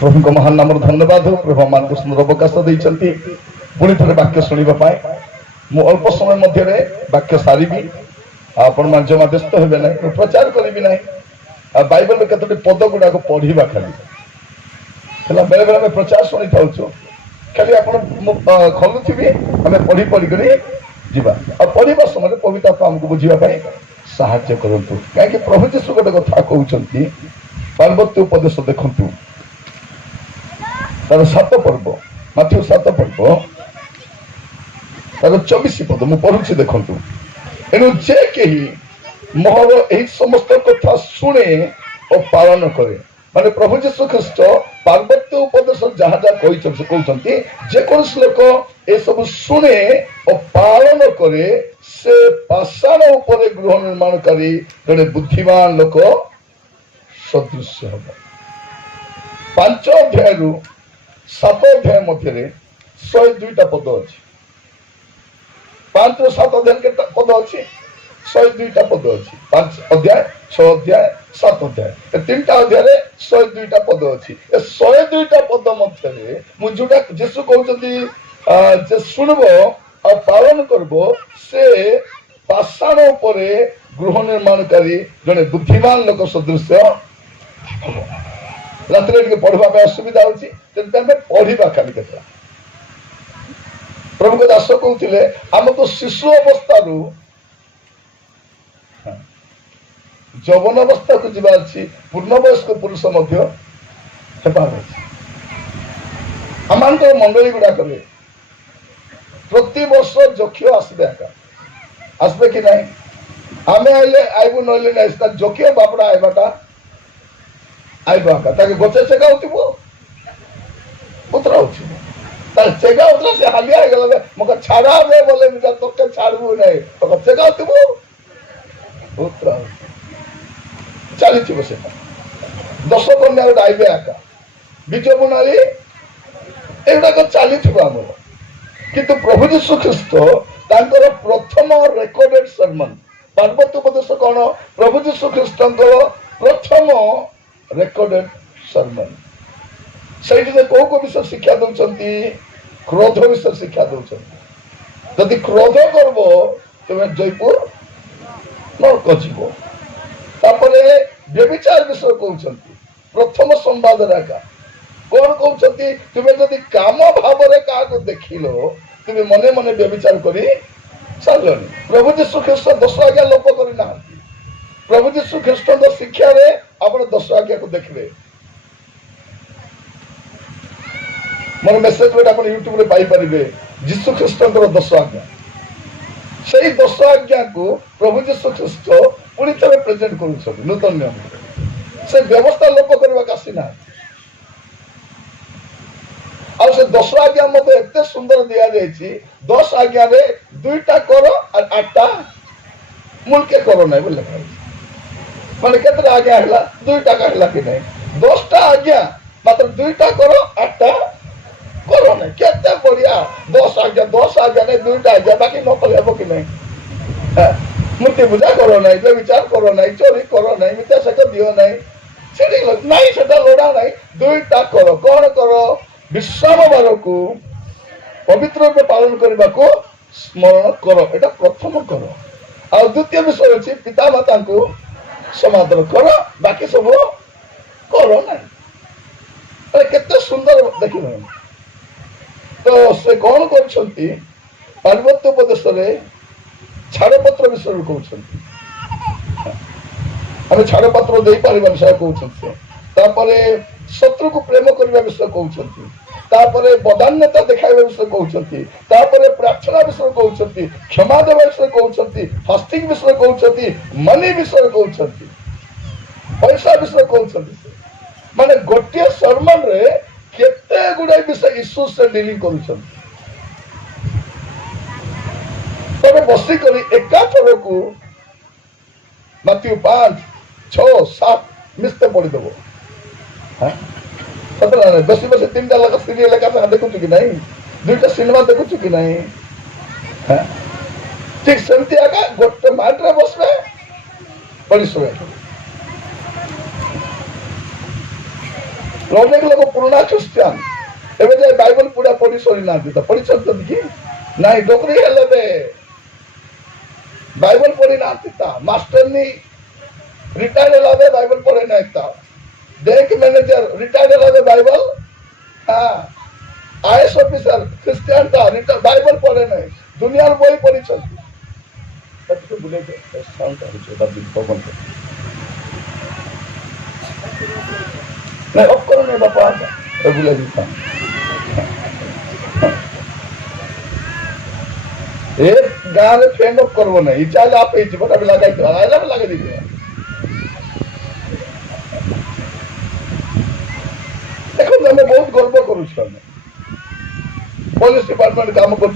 प्रभु को महान नाम धन्यवाद हो। प्रभु मान को सुंदर अवकाश देइछंती पुणी थे वाक्य शुणा मु अल्प समय मध्य वाक्य सारी आपण मान जमा व्यस्त हे ना प्रचार करी ना बाइबल केतोटी पद गुड़ाक पढ़ा खाली बेले बेले आम प्रचार शुणी था खाली आप खलुथी आम पढ़ी पढ़ी जीवा पढ़ा समय पवित्र आत्मा आमको बुझापी साहाय्य करूँ कहीं प्रभु जीशु गोटे कथा कहते पार्वत्य उपदेश देखु तार 7 पर्व माथ्यू 7 पर्व तार 24 पद मु पढ़ुछि देखु एणु जे कही मोहर यही समस्त कथा शुणे और पालन करे माने प्रभु जीशु ख्रीस्ट पार्वत्य उपदेश जहाँ जहाँ कहते जेकोसी लोक ये सब शुणे और पालन करे से पाषाण उपरे गृह निर्माणकारी जड़े बुद्धिमान लोक सदृश हम 5 अध्याय 7 अध्याय मध्य 102टा पद अच्छी 5 ରୁ 7 अध्याय के पद अच्छी 102टा पद अच्छी 5 अध्याय 6 अध्याय 7 अध्याय 3टा अध्याय 102टा पद अच्छी 102टा पद मध्य मुझा जीशु कहते शुणब और पालन करब से पाषाण उपरे गृह निर्माणकारी जड़े बुद्धिमान लोक सदृश रात पढ़ा असुविधा होती पढ़ा खाली के प्रभु को दास कहते आम तो शिशु अवस्था जौवन अवस्था को जीवा पूर्ण वयस्क पुरुष आम मंडली गुड़ाक प्रति वर्ष जक्ष आसबे आसबे कि नहीं आम आइले आईबू नइले ना जक्ष बापड़ा आईबाटा आईबा गचे चेगा उतरा चेगा उतरा से हालिया गला मक छाड़ा दे बोले तोके छाड़बू नहीं तो चेगा उतरा चली से 10 कन्या गोटे आईबे आका बीज बुणाली एगुड़ाक चली आमर किंतु प्रभु जीशु ख्रीस्ट तांकर प्रथम रेकर्डेड सरमन पार्वत्य उपदेश कौन प्रभु जीशु ख्रीस्ट प्रथम रेकर्डेड सरमन से कौ को विषय शिक्षा दौरान क्रोध विषय शिक्षा दौरान जदि क्रोध करब तुम्हें जयपुर नरक जीव व्यभिचार विषय कहते प्रथम संवाद रेखा कौन कहते तुम्हें जदि काम भाव क्या देखिल तुम्हें मने मने व्यभिचार कर सारे प्रभु जीशु ख्रीस्ट 10 आज्ञा लोप करना प्रभु जीशु ख्रीस्ट शिक्षा रे आप 10 आज्ञा को देखिए मोर मेसेज गोटे आप यूट्यूब पाइपर जीशु ख्रीस्ट 10 आज्ञा से 10 आज्ञा को प्रभु जीशु ख्रीस्ट पुणी थे प्रेजेंट कर नूतन नियम से व्यवस्था लोप करने आसीना और से 10 आज्ञा मत एत सुंदर दि जाए 10 आज्ञा रे 2टा कर और 8टा मुल्के कर ना बोले माने केतरा आज्ञा है 2टा का कि नहीं 10टा आज्ञा मात्र 2टा कर 8टा कर ना केते बढ़िया 10 आज्ञा नहीं 2टा आज्ञा बाकी न कले हो कि नहीं मूर्ति पूजा करो ना विचार करो ना चोरी करो ना मिथ्या साक्ष्य दियो नहीं सेटा लोड़ा नहीं 2टा कर कौन करो विश्राम बार को पवित्र रूप पालन करने को स्मरण करो एटा प्रथम करो आ द्वितीय विषय अच्छी पिता माता को समादर करो बाकी सब करो ना केते सुंदर देख तो से कौन कर पार्वत्य उपदेश छाड़पत्र विषय कहते आम छाड़पत्र दे पार विषय कहते शत्रु को प्रेम करने विषय कहते बदान्यता देखा विषय कहते प्रार्थना विषय कहते क्षमा देवा विषय कहते फास्टिंग विषय कहते मनी विषय कहते पैसा विषय कहते माने गोटे सरमन रे केते गुड़ाई विषय यीशु से डीलिंग कर बसिक एका थर को माथ्यू 5, 6, 7 मिस्ते पढ़ीदेव बस बस 3टा लगा सीरियल लेखा देखु कि नहीं 2टा सिनेमा देखु कि नहीं ठीक सेमती आगे गोटे माटे बसबे पड़ी शुए ଅନେକ ଲୋକ ପୁରୁଣା ଖ୍ରୀଷ୍ଟିଆନ ଏବେ ଯାଏ ବାଇବଲ ପୁରା ପଢି ସରି ନାହାନ୍ତି ତ ପଢିଛନ୍ତି କି ନାଇଁ ଡୋକରି ହେଲେ ବେ ବାଇବଲ ପଢି ନାହାନ୍ତି ତା ମାଷ୍ଟରନି ରିଟାୟାର୍ଡ ହେଲା ବେ ବାଇବଲ ପଢେ ନାହିଁ ତା ବ୍ୟାଙ୍କ ମ୍ୟାନେଜର ରିଟାୟାର୍ଡ ହେଲା ବେ ବାଇବଲ ହଁ आईएएस ऑफिसर क्रिश्चियन था बाइबल पढ़े नहीं दुनिया में वही पढ़ी चलती बुले नहीं अब करो नहीं बापा बुले एक गाँव में फैन ऑफ करवो नहीं चाल आप बटा भी लगा लगा दीजिए देखो मैं बहुत गर्व करूँ पुलिस डिपार्टमेंट काम कर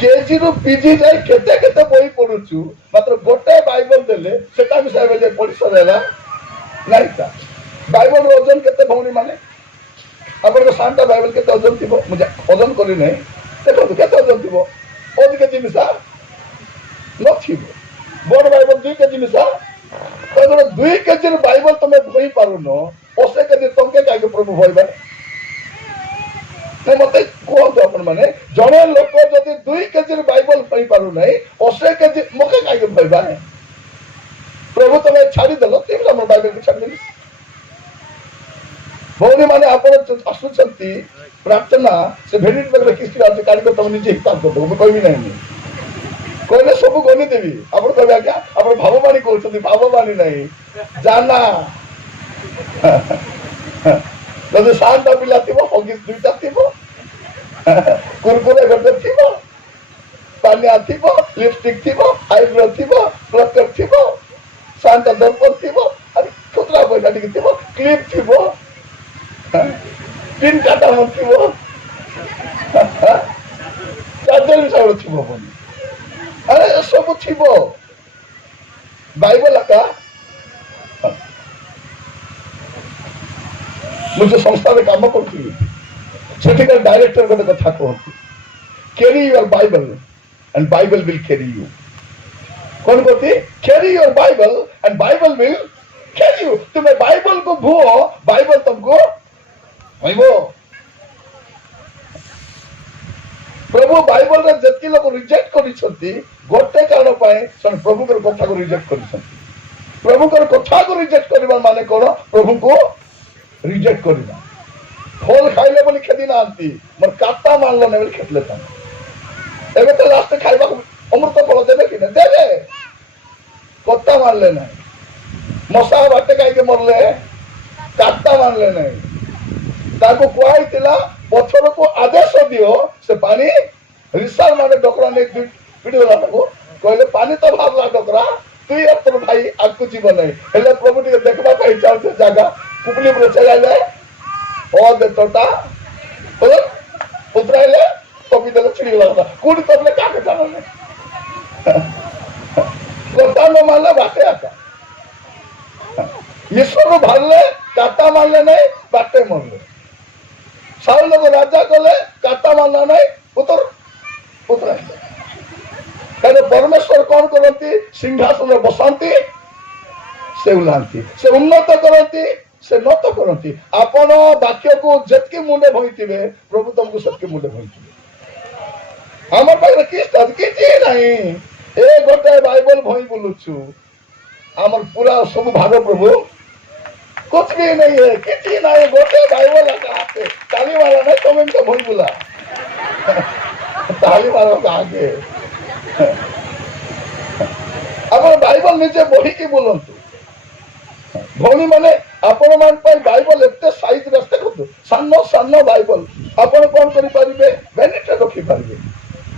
केजी रु पीजी जाए केते केते बही पढुछु मात्र गोटे बाइबल देले सेटा भी साहेब जे पढि सरेला नाही था बाइबल ओजन केते भौनी माने अपन को सांता बाइबल केते ओजन थिबो मुझे ओजन करी नहीं देखो केते ओजन थिबो ओज के जिनिसा न थिबो बड़ बाइबल 2 केजी मिसा तो 2 केजी बाइबल तमे भई पारुनो ओसे केजी तंके कागे प्रभु भइबा मत कहतु आपण मैंने जड़े लोक जदि 2 केजी बाइबल पाई पारु नहीं अशे केजी मके कहीं भयबा प्रभु तुम्हें छाड़देल तीन बाइबल को छाड़ी भौनी मैंने आपण आसुंच प्रार्थना से भेनिट पाखे किसी आज काढ़ तुम निजे हिसाब कर दो कहबी ना कहले सब गणिदेवी आप कहे आज्ञा आप भाववाणी कहते भाववाणी नहीं जाना जदि 7टा पिला थिबो हगिस 2टा थिबो कुरकुरे गोटे थिबो पानिया थिबो लिपस्टिक थिबो आईब्रो थिबो प्लकर थिबो 7टा दर्पण थिबो अरे खुदरा पैसा टिके थिबो क्लिप थिबो 3टा मन थिबो चार्जर सब थिबो अरे सब थिबो बाइबल का मुझे संस्था में काम करी डायरेक्टर गोटे कथा कहती carry your Bible and Bible will carry you कौन कहती carry your Bible and Bible will carry you तुम्हें बाइबल को भुओ बाइबल तुमको भइबो प्रभु बाइबल रे जति लोग रिजेक्ट करी गोटे कारण प्रभु कथा को रिजेक्ट करी प्रभु कथा को रिजेक्ट करवा माने कौन प्रभु को रिजेक्ट करना फल खाइले बोली खेती ना मोर काटा मानल नहीं बोली खेतले एबे तो लास्ट खाइबा अमृत फल देबे कि दे कत्ता मानले ना मशा बाटे खाई मरले काटा मानले नहीं ताको कुआई तिला पत्थर को आदेश दियो से पानी रिसाल माने डकरा ने वीडियो लाको कहले पानी तो बाहरला डकरा तू और तोर भाई आगु जीव नहीं हेले प्रभु टिके देखबा पाई चाल से जागा कुपली पर चलाइले और दे तोटा उतराइले टोपी देले छिड़ी लागला कुड़ी तबले काके जाने कोता न मानले बाटे आका ईश्वर भारले काटा मानले नहीं बाटे मानले साउल को राजा कले काटा मानला नहीं उतराइले कहले परमेश्वर कौन करती सिंहासन बसाती से उलांती से उन्नत करती से नत करती आपण वाक्य को जतके मुंडे भईथिबे प्रभु तुमको सबके मुंडे भईथिबे हमर पाखरे किछि नहीं ए गोटे बाइबल भई बोलुछु हमर पूरा सब भाग प्रभु कुछ भी नहीं है किछि नहीं गोटे बाइबल का हाथे ताली वाला नहीं तुम इनका भई बोला ताली वाला का आगे अब बाइबल निजे बही की बोलंतु भौणी माने आपण मान पाई बाइबल एते साइज रस्ते करतु सानो सानो बाइबल आपण कोन करि परिबे वेनिटे रखि परिबे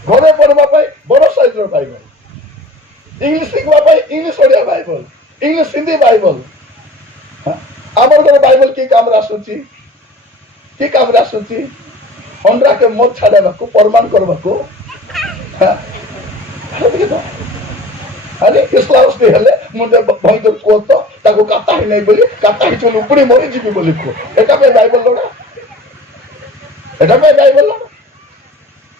घरे पढबा पाई बड़ साइज रो बाइबल इंग्लिश सिखबा पाई English Odia Bible English Hindi Bible हमर घरे बाइबल की काम रासुची अंडा के मत छाड़ाबा प्रमाण करबा अरे इस्लाम से हेले मुंडे भंग को तो ताको काटा ही नहीं बोली काटा ही चल उपड़ी मरी जीवी बोली को एटा पे बाइबल लोड़ा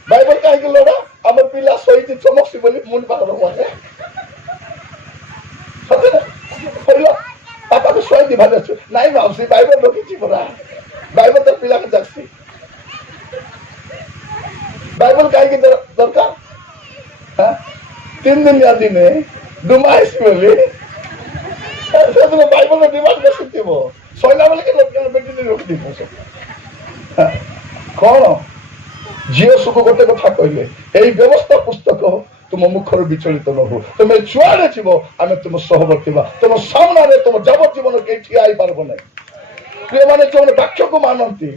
बाइबल काहे के लोड़ा हमर पिला सोईती चमकसी बोली मुंड पाकर होते सते पहिला पापा को सकाल दिवाली अच्छे नाई माउसी बाइबल रखी परा बाइबल तो पिला के जासी बाइबल कहीं दरकार हाँ 3 दिन या दिन दुमाइस बोली तो बाइबल डिमांड कर सकती वो सैला बोले कि लोग बेटी ने रोक दी कौन झील सुख गोटे कथा कहले यही व्यवस्था पुस्तक तुम मुखर विचलित न हो तुम जुआड़े जीव आम तुम सहवर्ती तुम सामने तुम जबजीवन कहीं ठिया पार्ब ना प्रिय मैंने जो वाक्य को मानती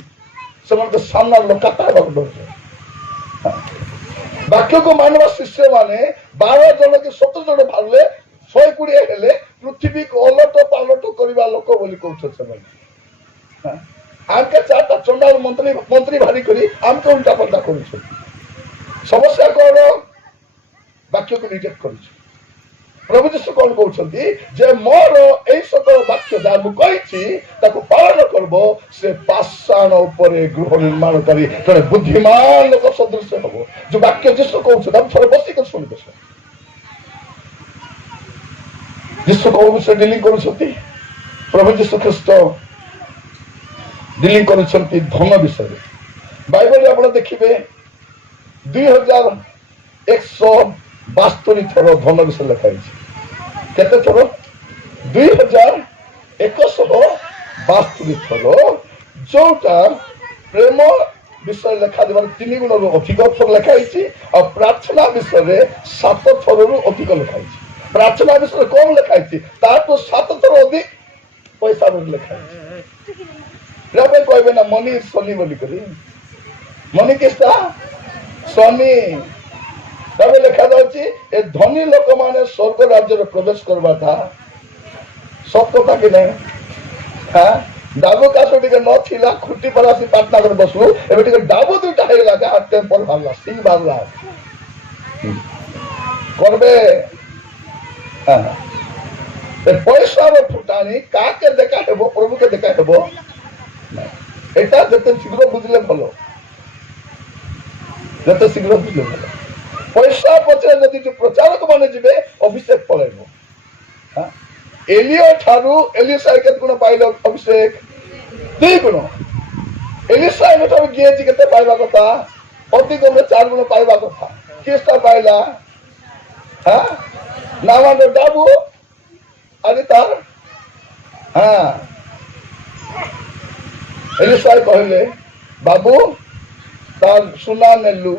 से सामना लोक डर वाक्य को मानवा शिष्य मैंने 12 जन कि 17 जन बाहर 120 हेले पृथ्वी को अलट पालट करवा लोक बोली कहते आमके 4टा चंडाल मंत्री मंत्री भारी करी आमके उल्टा पल्टा कर समस्या कौन वाक्य को रिजेक्ट कर प्रभु जीशु कौन कहते जे मोर ए सकल वाक्य जहाँ मुझे पालन करब से पाषाण उपरे गृह निर्माण करी जड़े बुद्धिमान लोक सदृश हम जो वाक्य जीशु कहते थे बसिक शुणवे जीशु कौन विषय डिलिंग कर प्रभु जीशु ख्रीस्ट डिलिंग कर धन विषय बाइबल आप देखिए 2172 थर धन विषय लिखाई केते थर 2172 थर जोटा प्रेम विषय लिखा देवार 3 गुण रु अधिक थर लिखाई और प्रार्थना विषय 7 थर रु अधिक लिखाई प्रार्थना विषय कम लिखाई तो 7 थर अधिक पैसा लिखाई कहबे ना मनी शनि बोली करी मनी किसटा शनि तबे लिखा जाଉଛି ए धनी लोक माने स्वर्ग राज्य प्रवेश करवा था सब कथा कि नहीं हाँ डाबू काश टिके न थिला खुट्टी पर आसी प्रार्थना कर बसलु एबे टिके डाबू दुटा हे लगा हाथ टेम्पर भाला सिंह भाला करबे हां ए पैसा रो फुटानी काके देखा हेबो प्रभु के देखा हेबो এটা যেতে শীঘ্র বুঝলে ভালো যেতে শীঘ্র বুঝলে ভালো পয়সা পছরে যদি প্রচারক মানে যাবে অভিষেক পড়াইব হ্যাঁ এলিও ঠারু এলিসা কেতে গুণ পাইল অভিষেক 2 গুণ এলিসা এটাও গিয়েছি কেতে পাইবা কথা অতি কমে 4 গুণ পাইবা কথা কিসটা পাইলা হ্যাঁ নামানো ডাবু আরে তার হ্যাঁ एलिसाई कहले बाबू तार सुना नेलु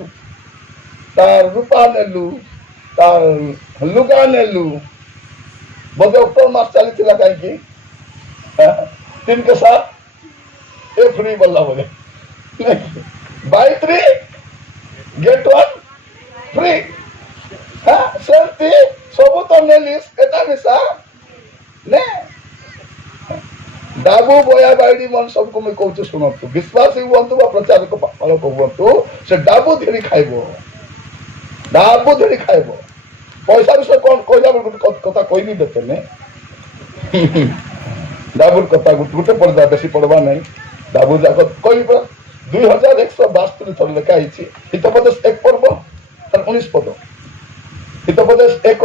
तार रूपा नेलु तार लुगा नेलु बोले अक्टोबर मास चली थी कहीं 3 के साथ ए फ्री बोला बोले बाय 3 गेट 1 फ्री हाँ सेल्फी सब तो नेलिस एटा मिसा ने डाबू बया बाइडी मन सबको मैं कहूँ शुणु विश्वासी हूँ प्रचारक पालक हूँ से डाबू धीरे खाइब डाबू धीरे खाइब पैसा विषय कौन कहला कथा कहबी देते ने डाबूर कथा गोटे पढ़ा बेसी पढ़वा नहीं डाबू जाक कह 2172 थर लिखाई हितोपदेश 1 पर्व 19 पद हितोपदेश 1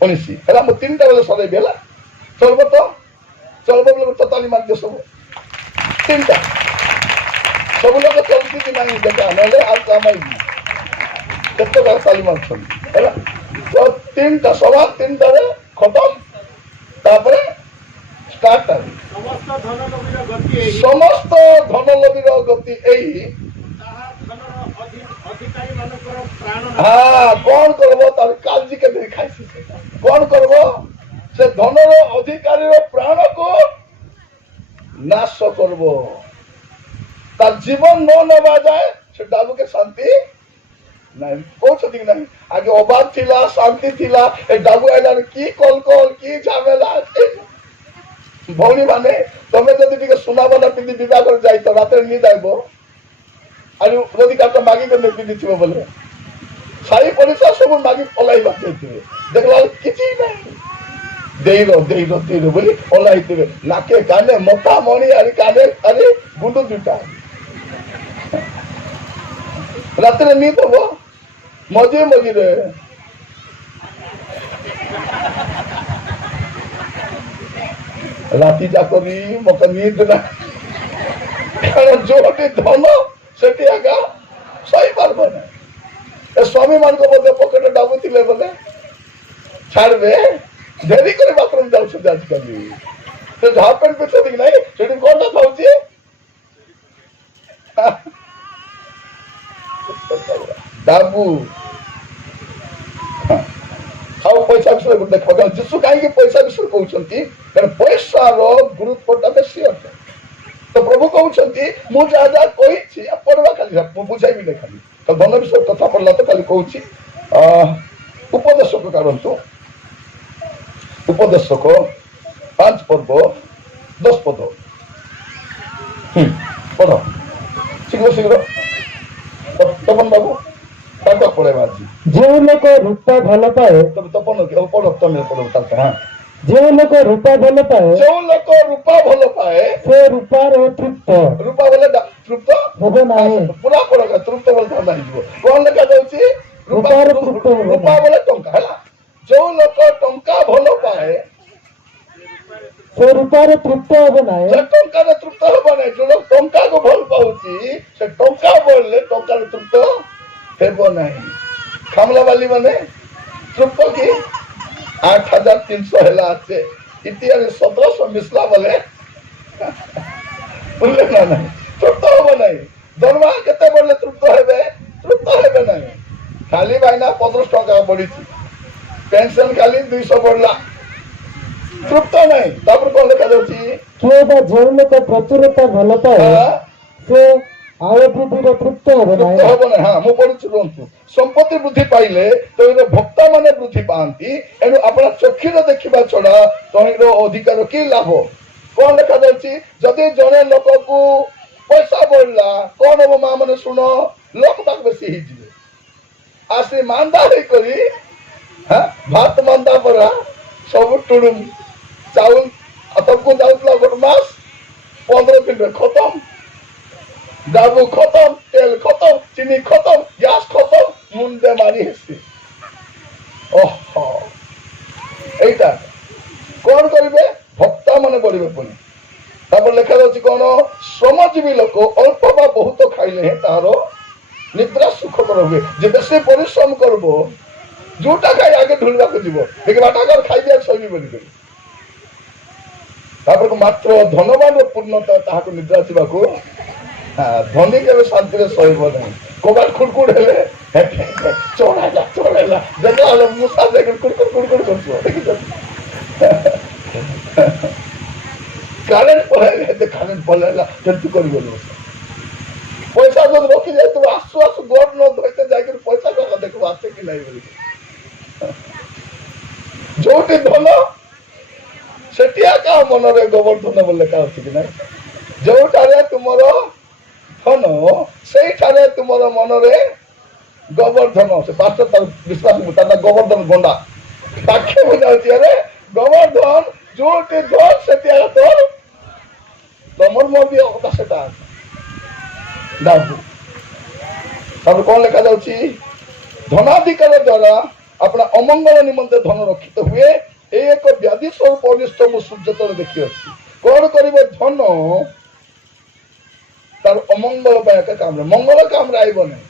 19 है 3टा बजे सदैबी है चलब तो चलबो बोले तो ताली मार दे सब 3टा सब लोग चलती कि नहीं देखा नले आज कमाई केते बार ताली मार छन हैला तो 3टा सवा 3टा रे खत्म तापरे स्टार्ट समस्त धन लबीर गति एही हाँ कौन करबो तार कालजी के देखाई कौन करबो से धनर अधिकारी प्राण को नाश करब तार जीवन न नवा जाए से डाबू के शांति नहीं कहते ना आगे अभाव थिला शांति थिला ए डाबू आइला की कल कल की झमेला भौणी माने तमे जदि टिके सुना बना पिंदी विवाह कर जाई तो रात नी जाइबो आरो जदि काटा मागी के पिंदी थिबो बोले साई परीक्षा सब मागी पलाई बात जाइथिबे देखला किछि नहीं देइरो बोली ओलाई दिबे नाके काने मोटा मणि अरे काने अरे गुंडू दुटा रात रे नी तो मजे रे राति जाक मत नींद ना कारण जोटी धन से आगा सही पार्ब ना स्वामी मान पकेट डाबुले बोले छाड़े डेरी कर बाथरूम जाऊँ आजिकल हाफ पैंट पिछले कि नहीं से कौन था डाबू पैसा विषय देख जीशु कहीं पैसा विषय कहते पैसा गुरुत्व बेसी अटे तो प्रभु कहते मुझे जहाँ जहाँ कही पढ़वा खाली बुझाइबी नहीं खाली तो धन विषय कथा पढ़ला तो खाली कहूँ उपदेशक काढ़ु उपदेशक 5 पर्व 10 पद पढ़ शीघ्र शीघ्र तपन बाबू पाठ पढ़ेगा आज जो लोक रूपा भल पाए तपन पढ़ तमें पढ़ हाँ जो लोक रूपा भल पाए जो लोक रूपा भल पाए से रूपार तृप्त रूपा बोले तृप्त हेबे नाही पूरा पढ़ तृप्त बोलता नहीं कौन लिखा जाऊँगी रूपार तृप्त रूपा बोले टंका है जो लोक टंका भल पाए से रूपार तृप्त हेबे नाही से टंका तृप्त हेबे नहीं जो लोग टंका को भल पाउची से टंका बोलले टंका तृप्त हेबो नहीं खामला वाली माने तृप्त की 8,300 हेला आछे इतिहास 1700 मिसला बोले बोले ना नहीं तृप्त हेबो नहीं दरमा केते बोलले तृप्त हेबे नहीं खाली भाईना 15 टका बढ़ीची पेंशन खाली 200 बढ़ला तृप्त नहीं तापर कौन लिखा जाउची किए बा जो लोक प्रचुरता भल पाए से आय वृद्धि तृप्त हेबे नाही हाँ मु पढ़ुछु रुहतु संपत्ति वृद्धि पाइले तो भक्ता माने वृद्धि पाती एनु अपना चक्षुर देखा छड़ा तहिर अधिकार कि लाभ कौन लिखा जाउची जदि जने लोक को पैसा बढ़ला कौन हम माँ मैंने शुण लोक तक बेसी ही जीवे आसी मांदा ही करी हाँ भात मांदा पड़ा सब टुडुम चाउल तुमको जाऊला गोटे मास 15 दिन में खत्म डाबू खत्म तेल खत्म चीनी खत्म गैस खत्म मुंडे मारी हेसी ओहो एटा कौन करिवे भक्ता माने बढ़िबे पुनी तापर लिखा जाउची कोन श्रमजीवी लोक अल्प बा बहुत खाइले हैं तारो निद्रा सुखकर हुए जे बेसी परिश्रम करबो जोटा खाई आगे ढुलवा को जीवो देखि बाटा कर खाई दिया सही बोली करी तापर को मात्र धनवान पूर्णता ताहाको निद्रा जीवा को धनी के शांति रे सहीबो नहीं कोबार खुड़खुड़ हेले चोराला देखला हलो मुसा से खुड़खुड़ करछो देखि कारेंट पड़ेगा तो कारेंट पड़ेगा जल्दी कर बोलो पैसा जो रखी जाए तो आसु आसु गोर न धोते जाके पैसा का देखो आते कि नहीं बोली जोटी धन सेटिया का मन रे गोवर्धन बोले का अछि कि नहीं जोटारे तुमरो धन सेई ठारे तुमरो मन रे गोवर्धन से पास्टर तर विश्वास मुता गोवर्धन गोंडा पाखे हो जाउची अरे गोवर्धन जोटी धन सेटिया तो तमर मध्य होता सेटा डाबू तब कौन लिखा जाउची धनाधिकार द्वारा अपना अमंगल निमंते धन रखित हुए एक व्याधि स्वरूप अनिष्ट मु सूर्य तले देखि अछि कौन करिवे धन तार अमंगल पाए काम रे मंगल काम रे आइबो नहीं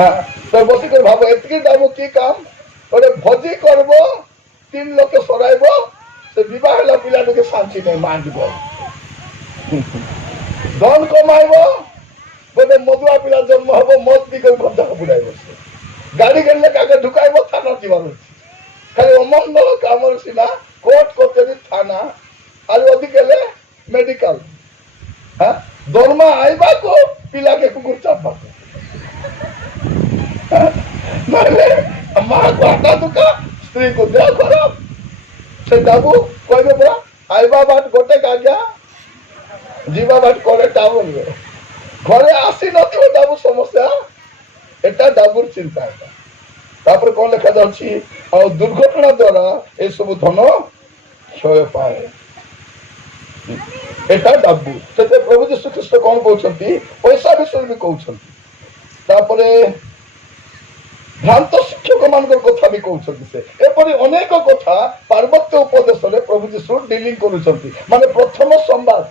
हां तो बसी कर भाबो एतकी डाबू की काम ओरे भोजी करबो 3 लोक सराइबो से विवाह ला पिला के शांति नहीं मान दिबो धन कमाइबो गोटे मधुआ पिला जन्म हबो मत दी कर गंजा बुडाइबो गाड़ी गले काके ढुकाइबो थाना जीवार खाली अमंगल काम सिना कोर्ट कचेरी थाना आरो अधिक गेले मेडिकल हां दरमा आइबा को पिला के कुकुर चापा नले अम्मा को आता दुका स्त्री को दे खराब से दाबू कहबे बड़ा आइबा बाट गोटे काग्या जीवा बाट करे टाउन रे घरे आसी नथिबो दाबू समस्या एटा दाबूर चिंता है तापर कौन लिखा जाउची और दुर्घटना द्वारा ए सब धन क्षय पाए एटा दाबू से प्रभु यीशु ख्रीष्ट कौन कहउछंती पैसा विषय भी कहउछंती तापरे भ्रांत शिक्षक मान कथा भी कहते से एपरी अनेक कथा पार्वत्य उपदेश प्रभु जीशु डिलिंग करुँच माने प्रथम संवाद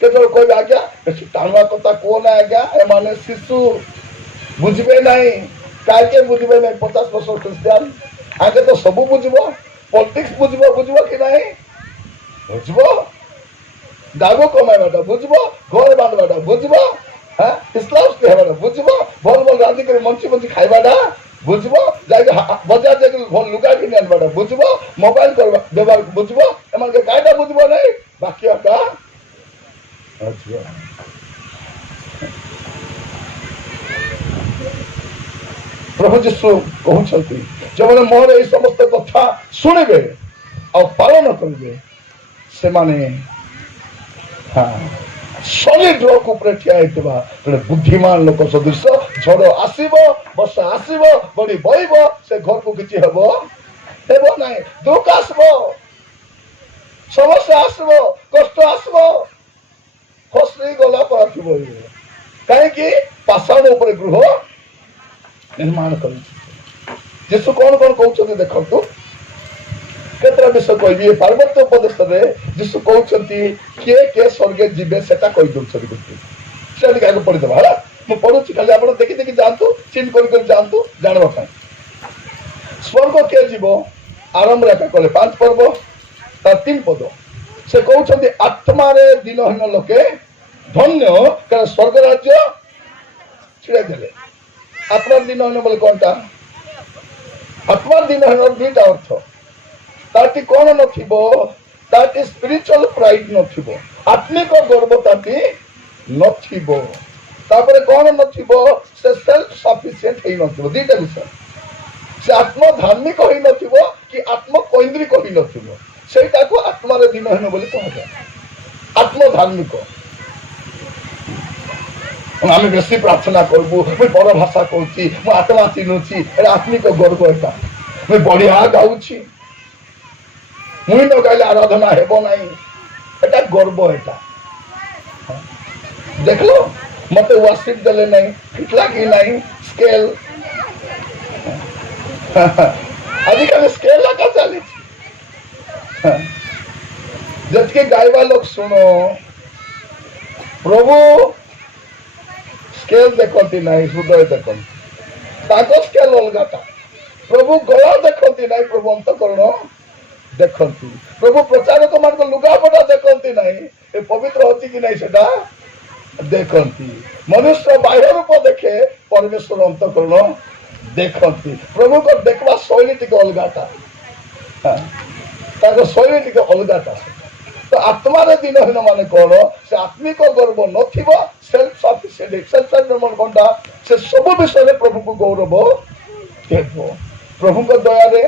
केतल कह आज्ञा बेसी टाणुआ कथा कहना आज्ञा एमाने शिशु बुझे ना कहीं बुझे ना 50 वर्ष ख्रीस्टान आगे तो सब बुझ पॉलिटिक्स बुझ कि ना बुझ दागो कमाइबाटा बुझ घर बांधवाटा बुझ इस्लाम कहवाटा बुझ भल भल रांधि कर मंची मंची खाइबाटा बुझ जाके बजार जाके भल लुगा किने आनबाटा बुझ मोबाइल करबा व्यवहार बुझ एमान के कायदा बुझ नहीं बाकी आटा प्रभु जीशु कहते जो मैंने मोर ये समस्त कथा शुणे और पालन करेंगे से माने सॉलिड रॉक ऊपर ठिया होता बुद्धिमान लोक सदृश झड़ आसब वर्षा आसब बड़ी बहब से घर को किसी हेब ना दुख आसब समस्या आसब कष्ट आसब खसरी गला पर कहीं पाषाण उपर गृह निर्माण कर जीशु कौन कौन कहते देखु केतरा विषय कह पार्वत्य उपदेश जीशु कहते किए किए स्वर्गे जीवे से पढ़ीदेव है मुझे पढ़ुची खाली आप देखी देखी जातु चिन्ह कर जातु जानवाई स्वर्ग किए जीव आरंभ एका कले 5 पर्व तार 3 पद से कहते आत्मारे दिनहीन लोके धन्य क्या स्वर्ग राज्य छिड़ाई देले आत्मा दिनहीन बोले कौनटा आत्मा दिनहीन 2टा अर्थ ताटी कौन नथिबो ताटी स्पिरिचुअल प्राइड नथिबो आत्मिक गर्व ताटी नथिबो तापरे कौन नथिबो से सेल्फ सफिशिएंट हेई नथिबो 2टा विषय से आत्म धार्मिक होई नथिबो कि आत्म कैंद्रिक होई नथिबो सेटा को आत्मारे दिनहीन बोली कहा जाए आत्म धार्मिक आम बेसी प्रार्थना करबू मुझे पर भाषा कहूँ मु आत्मा चिन्हुची आत्मिक गर्व एटा मुझे बढ़िया गाऊची मुई न गाइले आराधना हेब ना एटा गर्व एटा देख लो मत वर्शिप देले नहीं फिटला कि नहीं स्केल आजिकल स्केल लगा चली जबकि गायबा लोग सुनो प्रभु स्केल देखती नहीं हृदय देखती स्केल अलगाटा प्रभु गला देखती नहीं प्रभु अंतकरण देखती प्रभु प्रचारक मान लुगापटा देखती नहीं ये पवित्र होती कि नहीं सेटा देखती मनुष्य बाह्य रूप देखे परमेश्वर अंतकरण देखती प्रभु को देखवा शैली टी अलगाटा शैली टी अलगाटा तो आत्मार दिनहीन मान कौन से आत्मिक गर्व नथिबो सेल्फ सफिशिएंट सेल्फ निर्माण कौनटा से सब विषय प्रभु को गौरव देव प्रभु को दया रे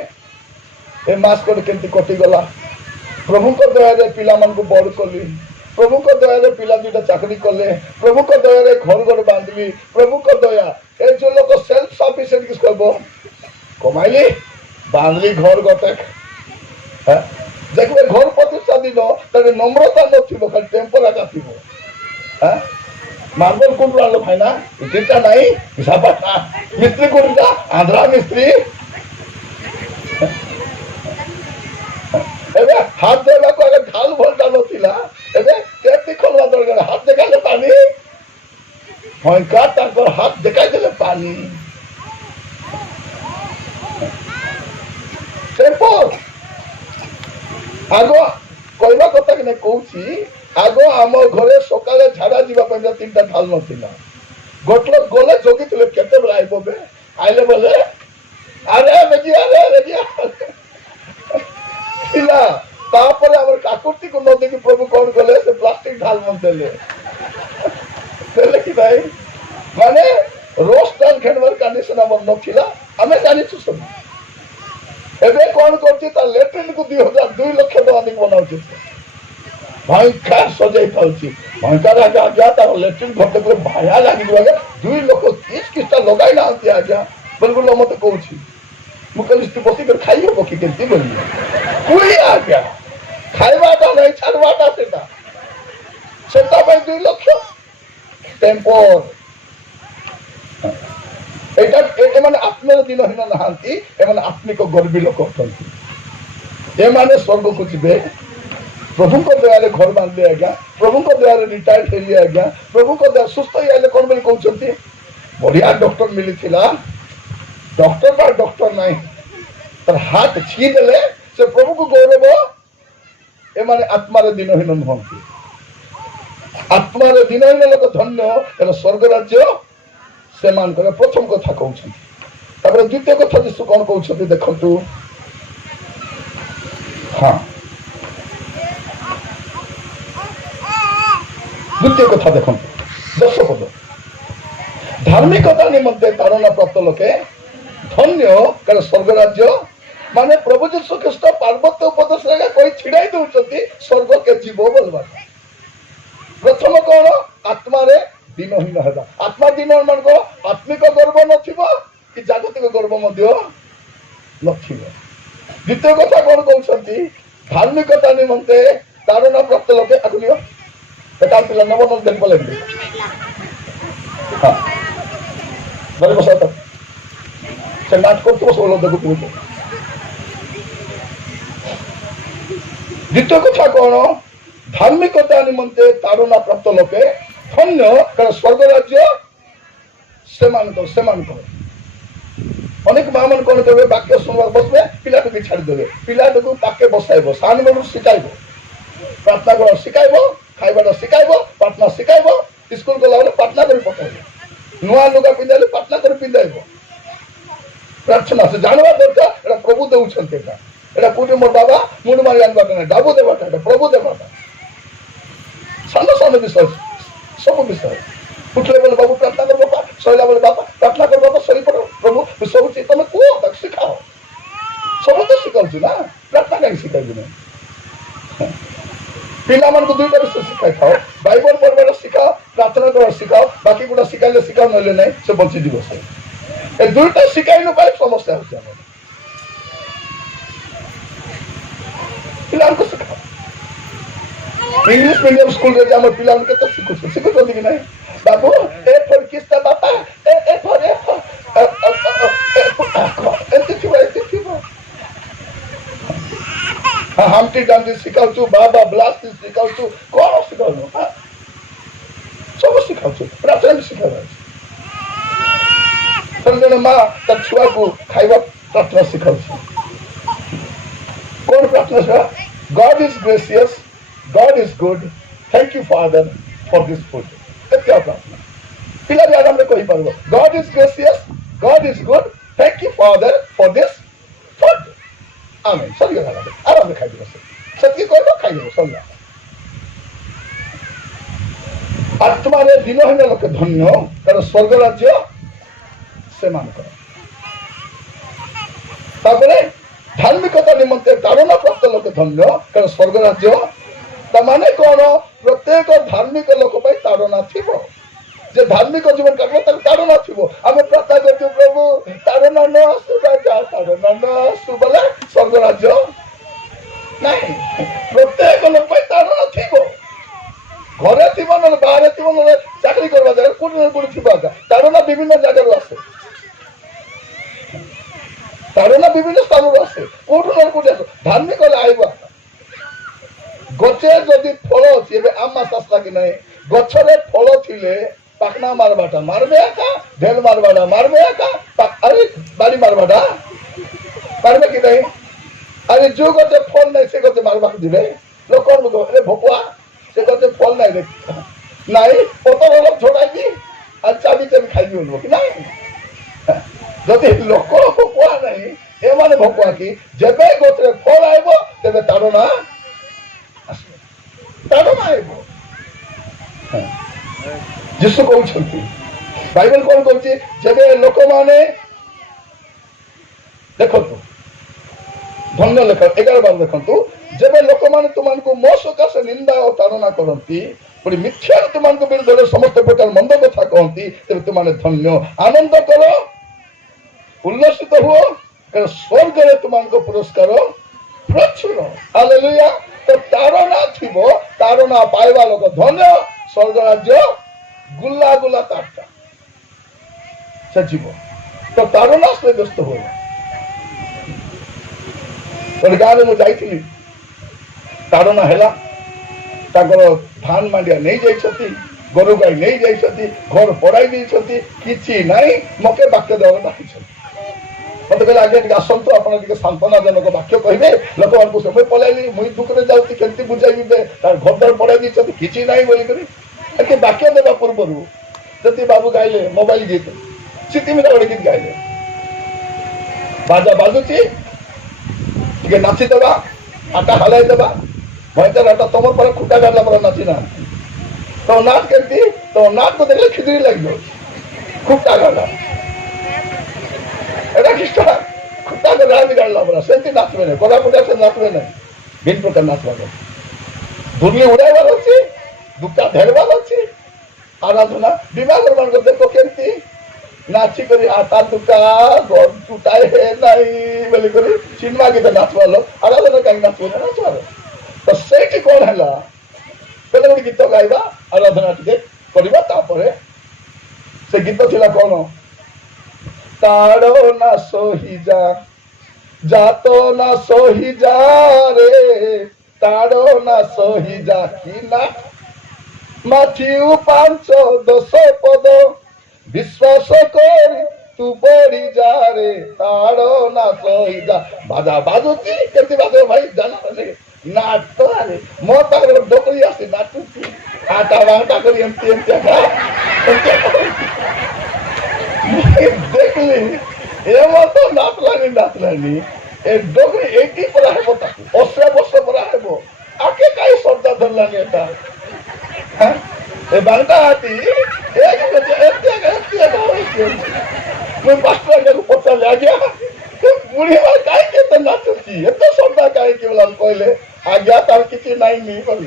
ए मास कोड केंती कटिगला प्रभु को दया रे पिला मान को बड़ कली प्रभु को दया रे पिला 2टा चाकरी कले प्रभु को दया रे घर बांधली प्रभु को दया ए जो लोग सेल्फ सफिशिएंट किस कहबो कमाइली बांधली घर गते देखिए घर प्रतिष्ठा दिन तेरे नम्रता नथिबो खाली टेम्पराटा थिबो मार्बल कोन आलो भाईना इटा नहीं हिसाबटा मिस्त्री कोनटा आंध्रा मिस्त्री एबे हाथ देला को अगर ढाल भलटा नथिला एबे टेप खोलवा दरकार हाथ देखाले पानी भयंकर ताकर हाथ देखाई देले पानी टेम्पर आगो कहवा कथा कि कहूँ आगो आम घरे सकाले झाड़ा जावाई 3टा ढाल ना गोटे लोग गले जगी केते बेला आइबे आइले बोले अरे रेजिया काकुर्ती को न देखी प्रभु कौन गले से प्लास्टिक ढाल मन देले कि भाई माने रोस्ट डाल खेलवार कंडीशन आम ना आम जानी सब एबे कौन करती लेट्रिन को 2 लाख टका दी बनाऊँ भयंकर सजाई पाऊँ भयंकर आगे आज्ञा लेट्रिन घर देखे भाया लगे 2 लाख 30 लगाई ना आज्ञा बिल्कुल मत कहूँ मुझे बसिक खाई हम कि बोलिए कोई आज्ञा खाइबाटा नहीं छाड़बाटा से 2 लाख टेम्पर এটা এମାନେ ଆତ୍ମାର ଦିନହୀନ ନାହାନ୍ତି, ଏମାନେ ଆତ୍ମିକ ଗର୍ବୀ ଲୋକ ଅଟନ୍ତି। ଏମାନେ ସ୍ୱର୍ଗକୁ ଯିବେ। ପ୍ରଭୁଙ୍କ ଦୟାରେ ଘର ବାନ୍ଧିଲେ ଆଜ୍ଞା, ପ୍ରଭୁଙ୍କ ଦୟାରେ ରିଟାୟାର୍ଡ ହେଲେ ଆଜ୍ଞା, ପ୍ରଭୁଙ୍କ ଦୟା ସୁସ୍ଥ ହେଇଗଲେ କଣ ବୋଲି କହୁଛନ୍ତି? ବଢିଆ ଡକ୍ଟର ମିଳିଥିଲା, ଡକ୍ଟର ବା ଡକ୍ଟର ନାହିଁ, ତାର ହାତ ଛିଇ ଦେଲେ ସେ ପ୍ରଭୁକୁ ଗୌରବ। ଏମାନେ ଆତ୍ମାର ଦିନହୀନ ନୁହନ୍ତି। ଆତ୍ମାର ଦିନହୀନ ଲୋକ ଧନ୍ୟ, ହେଲେ ସ୍ୱର୍ଗ ରାଜ୍ୟ ସେମାନଙ୍କର। ପ୍ରଥମ କଥା କହୁଛନ୍ତି। ତାପରେ ଦ୍ୱିତୀୟ କଥା ଯୀଶୁ କଣ କହୁଛନ୍ତି ଦେଖନ୍ତୁ। ହଁ, ଦ୍ୱିତୀୟ କଥା ଦେଖନ୍ତୁ 10 ପଦ। ଧାର୍ମିକତା ନିମନ୍ତେ ତାଡ଼ନା ପ୍ରାପ୍ତ ଲୋକେ ଧନ୍ୟ, କାରଣ ସ୍ୱର୍ଗ ରାଜ୍ୟ। ମାନେ ପ୍ରଭୁ ଯୀଶୁ ଖ୍ରୀଷ୍ଟ ପାର୍ବତ୍ୟ ଉପଦେଶରେ କହି ଛିଡାଇ ଦଉଛନ୍ତି ସ୍ୱର୍ଗକେ ଯିବ ବୋଲବାର। ପ୍ରଥମ କଣ? ଆତ୍ମାରେ ଦିନହୀନ ହେବା। ଆତ୍ମା ଦିନହୀନ ମାନଙ୍କ ଆତ୍ମିକ ଗର୍ବ ନଥିବ କି ଜାଗତିକ ଗର୍ବ ମଧ୍ୟ ନଥିବ। ଦ୍ୱିତୀୟ କଥା କଣ କହୁଛନ୍ତି? ଧାର୍ମିକତା ନିମନ୍ତେ ତାଡ଼ନା ପ୍ରାପ୍ତ ଲୋକେ ଆକୁ ନିଅ। ଏଟା ପିଲା ନବ ଦେନ ପଲେ ହଁ ଧରି ବସ। ସେ ନାଟ କରୁଥିବ ସବୁ ଲୋକ ଦେଖୁଥିବ। ଦ୍ୱିତୀୟ କଥା କଣ? ଧାର୍ମିକତା ନିମନ୍ତେ ତାଡ଼ନା ପ୍ରାପ୍ତ ଲୋକେ ଧନ୍ୟ, କାରଣ ସ୍ୱର୍ଗ ରାଜ୍ୟ ସେମାନଙ୍କର। ଅନେକ ମା ମାନେ କଣ କରିବେ? ବାକ୍ୟ ଶୁଣିବାକୁ ବସିବେ, ପିଲାଟିକୁ ଛାଡ଼ିଦେବେ। ପିଲାଟିକୁ ପାକେ ବସାଇବ, ସାନ ବେଳୁ ଶିଖାଇବ, ପ୍ରାର୍ଥନା କର ଶିଖାଇବ, ଖାଇବାଟା ଶିଖାଇବ, ପ୍ରାର୍ଥନା ଶିଖାଇବ। ସ୍କୁଲ ଗଲାବେଳେ ପ୍ରାର୍ଥନା କରି ପକାଇବ। ନୂଆ ଲୁଗା ପିନ୍ଧାଇଲେ ପ୍ରାର୍ଥନା କରି ପିନ୍ଧାଇବ। ପ୍ରାର୍ଥନା ସେ ଜାଣିବା ଦରକାର ଏଟା ପ୍ରଭୁ ଦେଉଛନ୍ତି। ଏଟା କୋଉଠି ମୋର ବାବା ମୁଣ୍ଡ ମାରି ଆଣିବାଟା ନାହିଁ, ଡାବୁ ଦେବାଟା, ଏଟା ପ୍ରଭୁ ଦେବାଟା। ସାନ ସାନ ବିଷୟ, ସବୁ ବିଷୟ। ଉଠିଲେ ବୋଲେ ବାବୁ ପ୍ରାର୍ଥନା କର ବାପା, ଶୋଇଲା ବେଳେ ବାପା ପ୍ରାର୍ଥନା କର ବାପା, ଶୋଇପଡ଼ ପ୍ରଭୁ ସବୁ ତମେ କୁହ, ତାକୁ ଶିଖାଅ। ସବୁ ତ ଶିଖାଉଛି ନା, ପ୍ରାର୍ଥନା କାହିଁକି ଶିଖାଇବି ନାହିଁ? ପିଲାମାନଙ୍କୁ ଦୁଇଟା ବିଷୟ ଶିଖାଇଥାଅ, ବାଇବଲ ପଢିବାଟା ଶିଖାଅ, ପ୍ରାର୍ଥନା କରିବା ଶିଖାଅ। ବାକି ଗୁଡ଼ା ଶିଖାଇଲେ ଶିଖାଅ, ନହେଲେ ନାହିଁ ସେ ବଞ୍ଚିଯିବ। ସେ ଏ ଦୁଇଟା ଶିଖାଇନୁ ପାଇଁ ସମସ୍ୟା ହଉଛି ଆମର। ପିଲାମାନଙ୍କୁ ଶିଖାଅ। ଇଂଲିଶ ମିଡିୟମ ସ୍କୁଲରେ ଯେ ଆମର ପିଲାଙ୍କୁ କେତେ ଶିଖୁଛନ୍ତି କି ନାହିଁ? ବାବୁ ଏ ଫର କିସ୍ତା ବାପା, ଏ ଫର ଏମିତି ଥିବ, ଏମିତି ଥିବ। ହାମ୍ଟି ଡାମ୍ଟି ଶିଖାଉଛୁ, ବାବା ବ୍ଲାଷ୍ଟ ଶିଖାଉଛୁ, କଣ ଶିଖାଉଛୁ? ସବୁ ଶିଖାଉଛୁ, ପ୍ରାର୍ଥନା ବି ଶିଖାଯାଉଛି। ଜଣେ ମା ତା ଛୁଆକୁ ଖାଇବା ପ୍ରାର୍ଥନା ଶିଖାଉଛି। କଣ ପ୍ରାର୍ଥନା ଶିଖା? God is gracious, God is good, thank you Father for this food। ଏତେ ପ୍ରାର୍ଥନା ପିଲା ବି ଆରାମରେ କହିପାରିବ। God is gracious, God is good, thank you Father for this food। ଆମେ ସରିଗଲା, ଆରାମରେ ଖାଇଯିବ। ସେତିକି କହିବ, ଖାଇଯିବ, ସରିଲା। ଆତ୍ମାରେ ଦିନହୀନ ଲୋକେ ଧନ୍ୟ, କାରଣ ସ୍ୱର୍ଗ ରାଜ୍ୟ ସେମାନଙ୍କର। ତାପରେ ଧାର୍ମିକତା ନିମନ୍ତେ ତାଡ଼ନା ପ୍ରାପ୍ତ ଲୋକେ ଧନ୍ୟ, କାରଣ ସ୍ୱର୍ଗ ରାଜ୍ୟ। ତାମାନେ କଣ? ପ୍ରତ୍ୟେକ ଧାର୍ମିକ ଲୋକ ପାଇଁ ତାଡ଼ନା ଥିବ। ଯେ ଧାର୍ମିକ ଜୀବନ କାଟିବ ତାକୁ ତାଡ଼ନା ଥିବ। ଆମେ ପ୍ରାର୍ଥନା କରୁଛୁ ପ୍ରଭୁ ତାଡ଼ନା ନ ଆସୁ, ରାଜା ତାଡ଼ନା ନ ଆସୁ ବୋଲେ ସ୍ୱର୍ଗ ରାଜ୍ୟ ନାହିଁ। ପ୍ରତ୍ୟେକ ଲୋକ ପାଇଁ ତାଡ଼ନା ଥିବ। ଘରେ ଥିବ, ନହେଲେ ବାହାରେ ଥିବ, ନହେଲେ ଚାକିରି କରିବା ଜାଗାରେ କୋଉଠି ନା କୋଉଠି ଥିବ। ତାଡ଼ନା ବିଭିନ୍ନ ଜାଗାରୁ ଆସେ, ତାଡ଼ନା ବିଭିନ୍ନ ସ୍ଥାନରୁ ଆସେ, କୋଉଠୁ ନହେଲେ କୋଉଠି ଆସେ। ଧାର୍ମିକ ଆଇବ। ଗଛରେ ଯଦି ଫଳ ଅଛି, ଏବେ ଆମ ମାସ ଆସିଲା କି ନାହିଁ, ଗଛରେ ଫଳ ଥିଲେ ପାଖନା ମାରବାଟା ମାରବେ ଏକା, ଢେଲ ମାରବାଟା ମାରବେ ଏକା, ଆରେ ବାଡ଼ି ମାରବାଟା ମାରବେ କି ନାହିଁ? ଆରେ ଯୋଉ ଗଛେ ଫଳ ନାହିଁ ସେ ଗଛେ ମାରବାକୁ ଯିବେ। ଲୋକ ଭୋକୁଆ ସେ ଗଛେ ଫଳ ନାହିଁ, ଦେଖ ନାଇଁ ପତର ଝୋଡ଼ାଇବି ଆଉ ଚାବି ଚାବି ଖାଇବି ବୋଲିବ କି ନାହିଁ? ଯଦି ଲୋକ ଭୋକୁଆ ନାହିଁ, ଏମାନେ ଭୋକୁଆ କି? ଯେବେ ଗଛରେ ଫଳ ଆଇବ ତେବେ ତାଡ଼ନା ଆସିବ, ତାଡ଼ନା ଆଇବ। ଯୀଶୁ କହୁଛନ୍ତି, ବାଇବେଲ କଣ କହୁଛି? ଯେବେ ଲୋକମାନେ ଦେଖନ୍ତୁ, ଧନ୍ୟ ଲେଖ 11 ଦେଖନ୍ତୁ, ଯେବେ ଲୋକମାନେ ତୁମକୁ ମୋ ସକାଶେ ନିନ୍ଦା ଓ ତାଡ଼ନା କରନ୍ତି, ପୁଣି ମିଥ୍ୟାରେ ତୁମଙ୍କ ବିରୁଦ୍ଧରେ ସମସ୍ତ ପ୍ରକାର ମନ୍ଦ କଥା କହନ୍ତି, ତେବେ ତୁମେ ଧନ୍ୟ, ଆନନ୍ଦ କର, ଉଲ୍ଲସିତ ହୁଅ, କାରଣ ସ୍ୱର୍ଗରେ ତୁମଙ୍କ ପୁରସ୍କାର ପ୍ରଚୁର। ହାଲେଲୁୟା। ତ ତାଡ଼ନା ଥିବ, ତାଡ଼ନା ପାଇବା ଲୋକ ଧନ୍ୟ। ସ୍ୱର୍ଗ ରାଜ୍ୟ ଗୁଲା ଗୁଲା ତାଟା ସେ ଯିବ। तो तारण आसले व्यस्त हो गाँव में मुझे तारण है धान मांडिया नहीं जाइछती गोरु गाई नहीं जाइछती घर पढ़ाई देइछती किछि नहीं मके वाक्य देवा नहीं मत कहले आगे आसतु आप सांत्वनाजनक वाक्य कहे लोक मान मुझे पलैली मुई दुख में जाऊँगी केमती बुझाई घर द्वार पढ़ाई देइछती किछि नहीं बोलिक वाक्य देवा पूर्व जति बाबू गाइले मोबाइल गीत सिटी में गोटे गीत गाइले बाजा बाजुची टे नाचीदेवा आटा हलाई देवा भयंकर आटा तुम पर खुटा गाड़ला पर नाची ना तो नाच केमती तो नाच को देखले खिचड़ी लगे खुटा गाड़ा एटा ख्रीष्टा खुटा गाड़ा भी गाड़ला पर सेमती नाचबे नहीं कोरापुटा से नाचबे नहीं भिन्न प्रकार नाचवा धुनी उड़ाइबार अच्छी दुटा धेरबार अच्छी आराधना विवाह मान देखो केमती नाची करी आटा दुटा घर टूटाए है नहीं बोली करी सिनेमा गीत नाचवा लो आराधना कहीं नाचबे ना नाचवा तो सेठी कौन है पहले गोटे गीत गाइबा आराधना टे करवा तापरे से गीत थिला कौन ताड़ो ना सोही जा तो ना सोही जा रे ताड़ो ना सोही जा कि ना माथिउ 5-10 पद विश्वास कर तू पड़ी जा रे ताड़ो ना सोही जा बाजा बाजुची केमती बाजो भाई जाना नहीं नाट तो आले मो तार डोकरी आसे नाटुची आटा वाटा करी एमती एमती देखली एमो तो नाचलानी ए डोकरी 80 पर है बता 80 वर्ष पर है वो आके काई शब्द धरलानी एटा ए बांटा आती एक मैं मास्टर को पता ले गया बुढ़ी बात काई के तो नाचुची एतो शब्द काई के बोला कहले आ गया तार किसी नहीं कर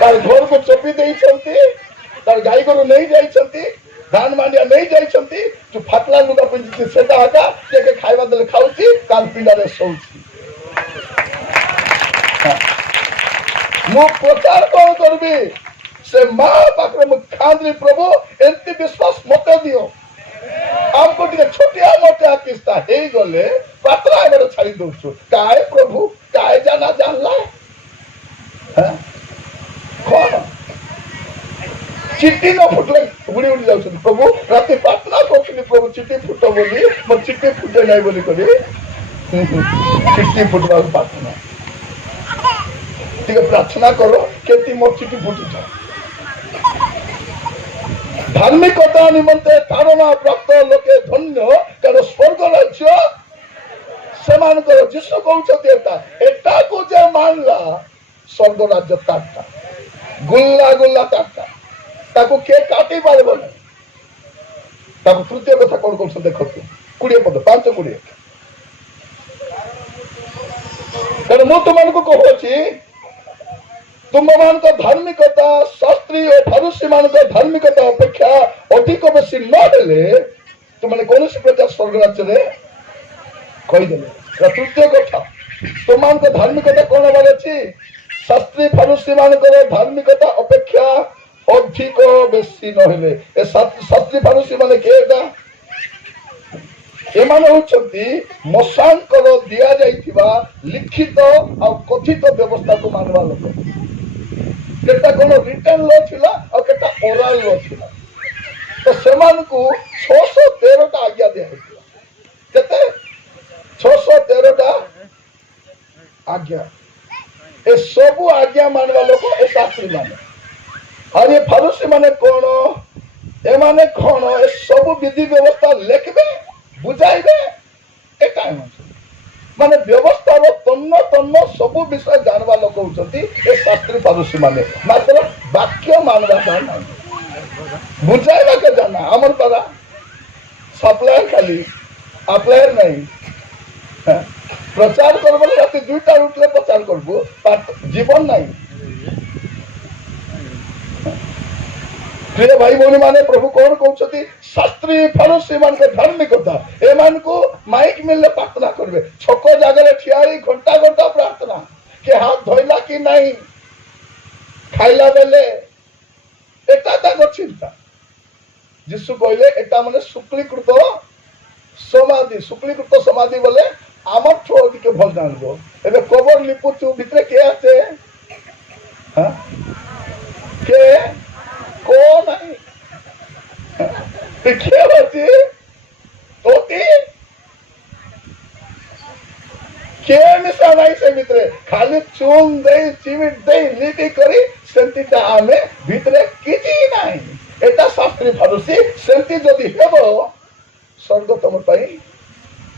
तार घर को चपी दे तार गाई गोरु नहीं जाइछंती धान मांडिया नहीं जाइछंती जो फाटला लुगा पिंजी सेटा आका के खाइबा देले खाउची काल पिंडारे सोउची मु प्रचार कौन करबी से मां पाखरे मु खांद्री प्रभु एंती विश्वास मते दियो हमको टिके छोटिया मोटिया किस्ता हे गले प्रार्थना एबारे छाड़ी दउछु काय प्रभु काय जाना जानला हैं कौन चिट्ठी न फुटले उड़ी उड़ी जाउछ प्रभु राति प्रार्थना करछनी प्रभु चिट्ठी फुटो बोली म चिट्ठी फुटे नहीं बोली करी चिट्ठी फुटवा प्रार्थना ठीक प्रार्थना करो केती मो चिट्ठी फुटी जा धार्मिकता निमंते धारणा प्राप्त लोके धन्य कारण स्वर्ग राज्य सेमान करो जिसु कहउछती एटा को जे मानला स्वर्ग राज्य ताटा गुल्ला गुल्ला ताटा ताको के काटी पारबो नै ताको तृतीय कथा कोन कोन देखतो 20 पद 5-20 कारण मु तुमन को कहूची तुम मान को धार्मिकता शास्त्री और फरीसी मान को धार्मिकता अपेक्षा अधिक बेसी न देले तुमने कौन सी प्रकार स्वर्ग राज्य रे कहीदेले तृतीय कथा तुम मान को धार्मिकता कौन हमार अच्छी शास्त्री फरीसी मान को धार्मिकता अपेक्षा अधिक बेसी न शास्त्री फरीसी मान केटा एमाने होचंती मशांकर दिया जाइथिबा लिखित और कथित व्यवस्था को मानवा लोक केटा कोन रिटन लॉ थिला और केटा ओरल लॉ थिला तो समान को 613 टा आज्ञा दिया हेतिला केते 613 टा आज्ञा ए सब आज्ञा मानवा लोक ए शास्त्री माने और ये फरीसी माने कोन ए माने कोन ए सब विधि व्यवस्था लिखबे बुझाइबे ए टाइम माने व्यवस्था तन्न तन्न सब विषय जानवा लोक होचंती ए शास्त्री फरीसी माने मात्र वाक्य मानवा जाना बुझाइबा के जाना हमर परा सप्लायर खाली अप्लायर नहीं प्रचार करबो राति 2टा उठले प्रचार करबो जीवन नहीं प्रिय भाई भौणी माने प्रभु कौन कहते शास्त्री फरीसी मान के धार्मिकता ए मान को माइक मिलले प्रार्थना करबे छक जगह ठियाई घंटा घंटा प्रार्थना के हाथ धोइला कि नहीं खाइला बेले एटा ताको चिंता जिसु कहले एटा माने शुक्लीकृत समाधि शुक्लीकृत समाधि बोले आम टे भल जान ए कबर लिपुचु भितर किए आसे के कौन किए अच्छी तोती किए मिशा ना से भितर खाली चून दे चिमिट दे लिपि करी सेंती आमे भितर किछि नाही एटा शास्त्री भारुसी सेंती जदि हेबो स्वर्ग तुम पाई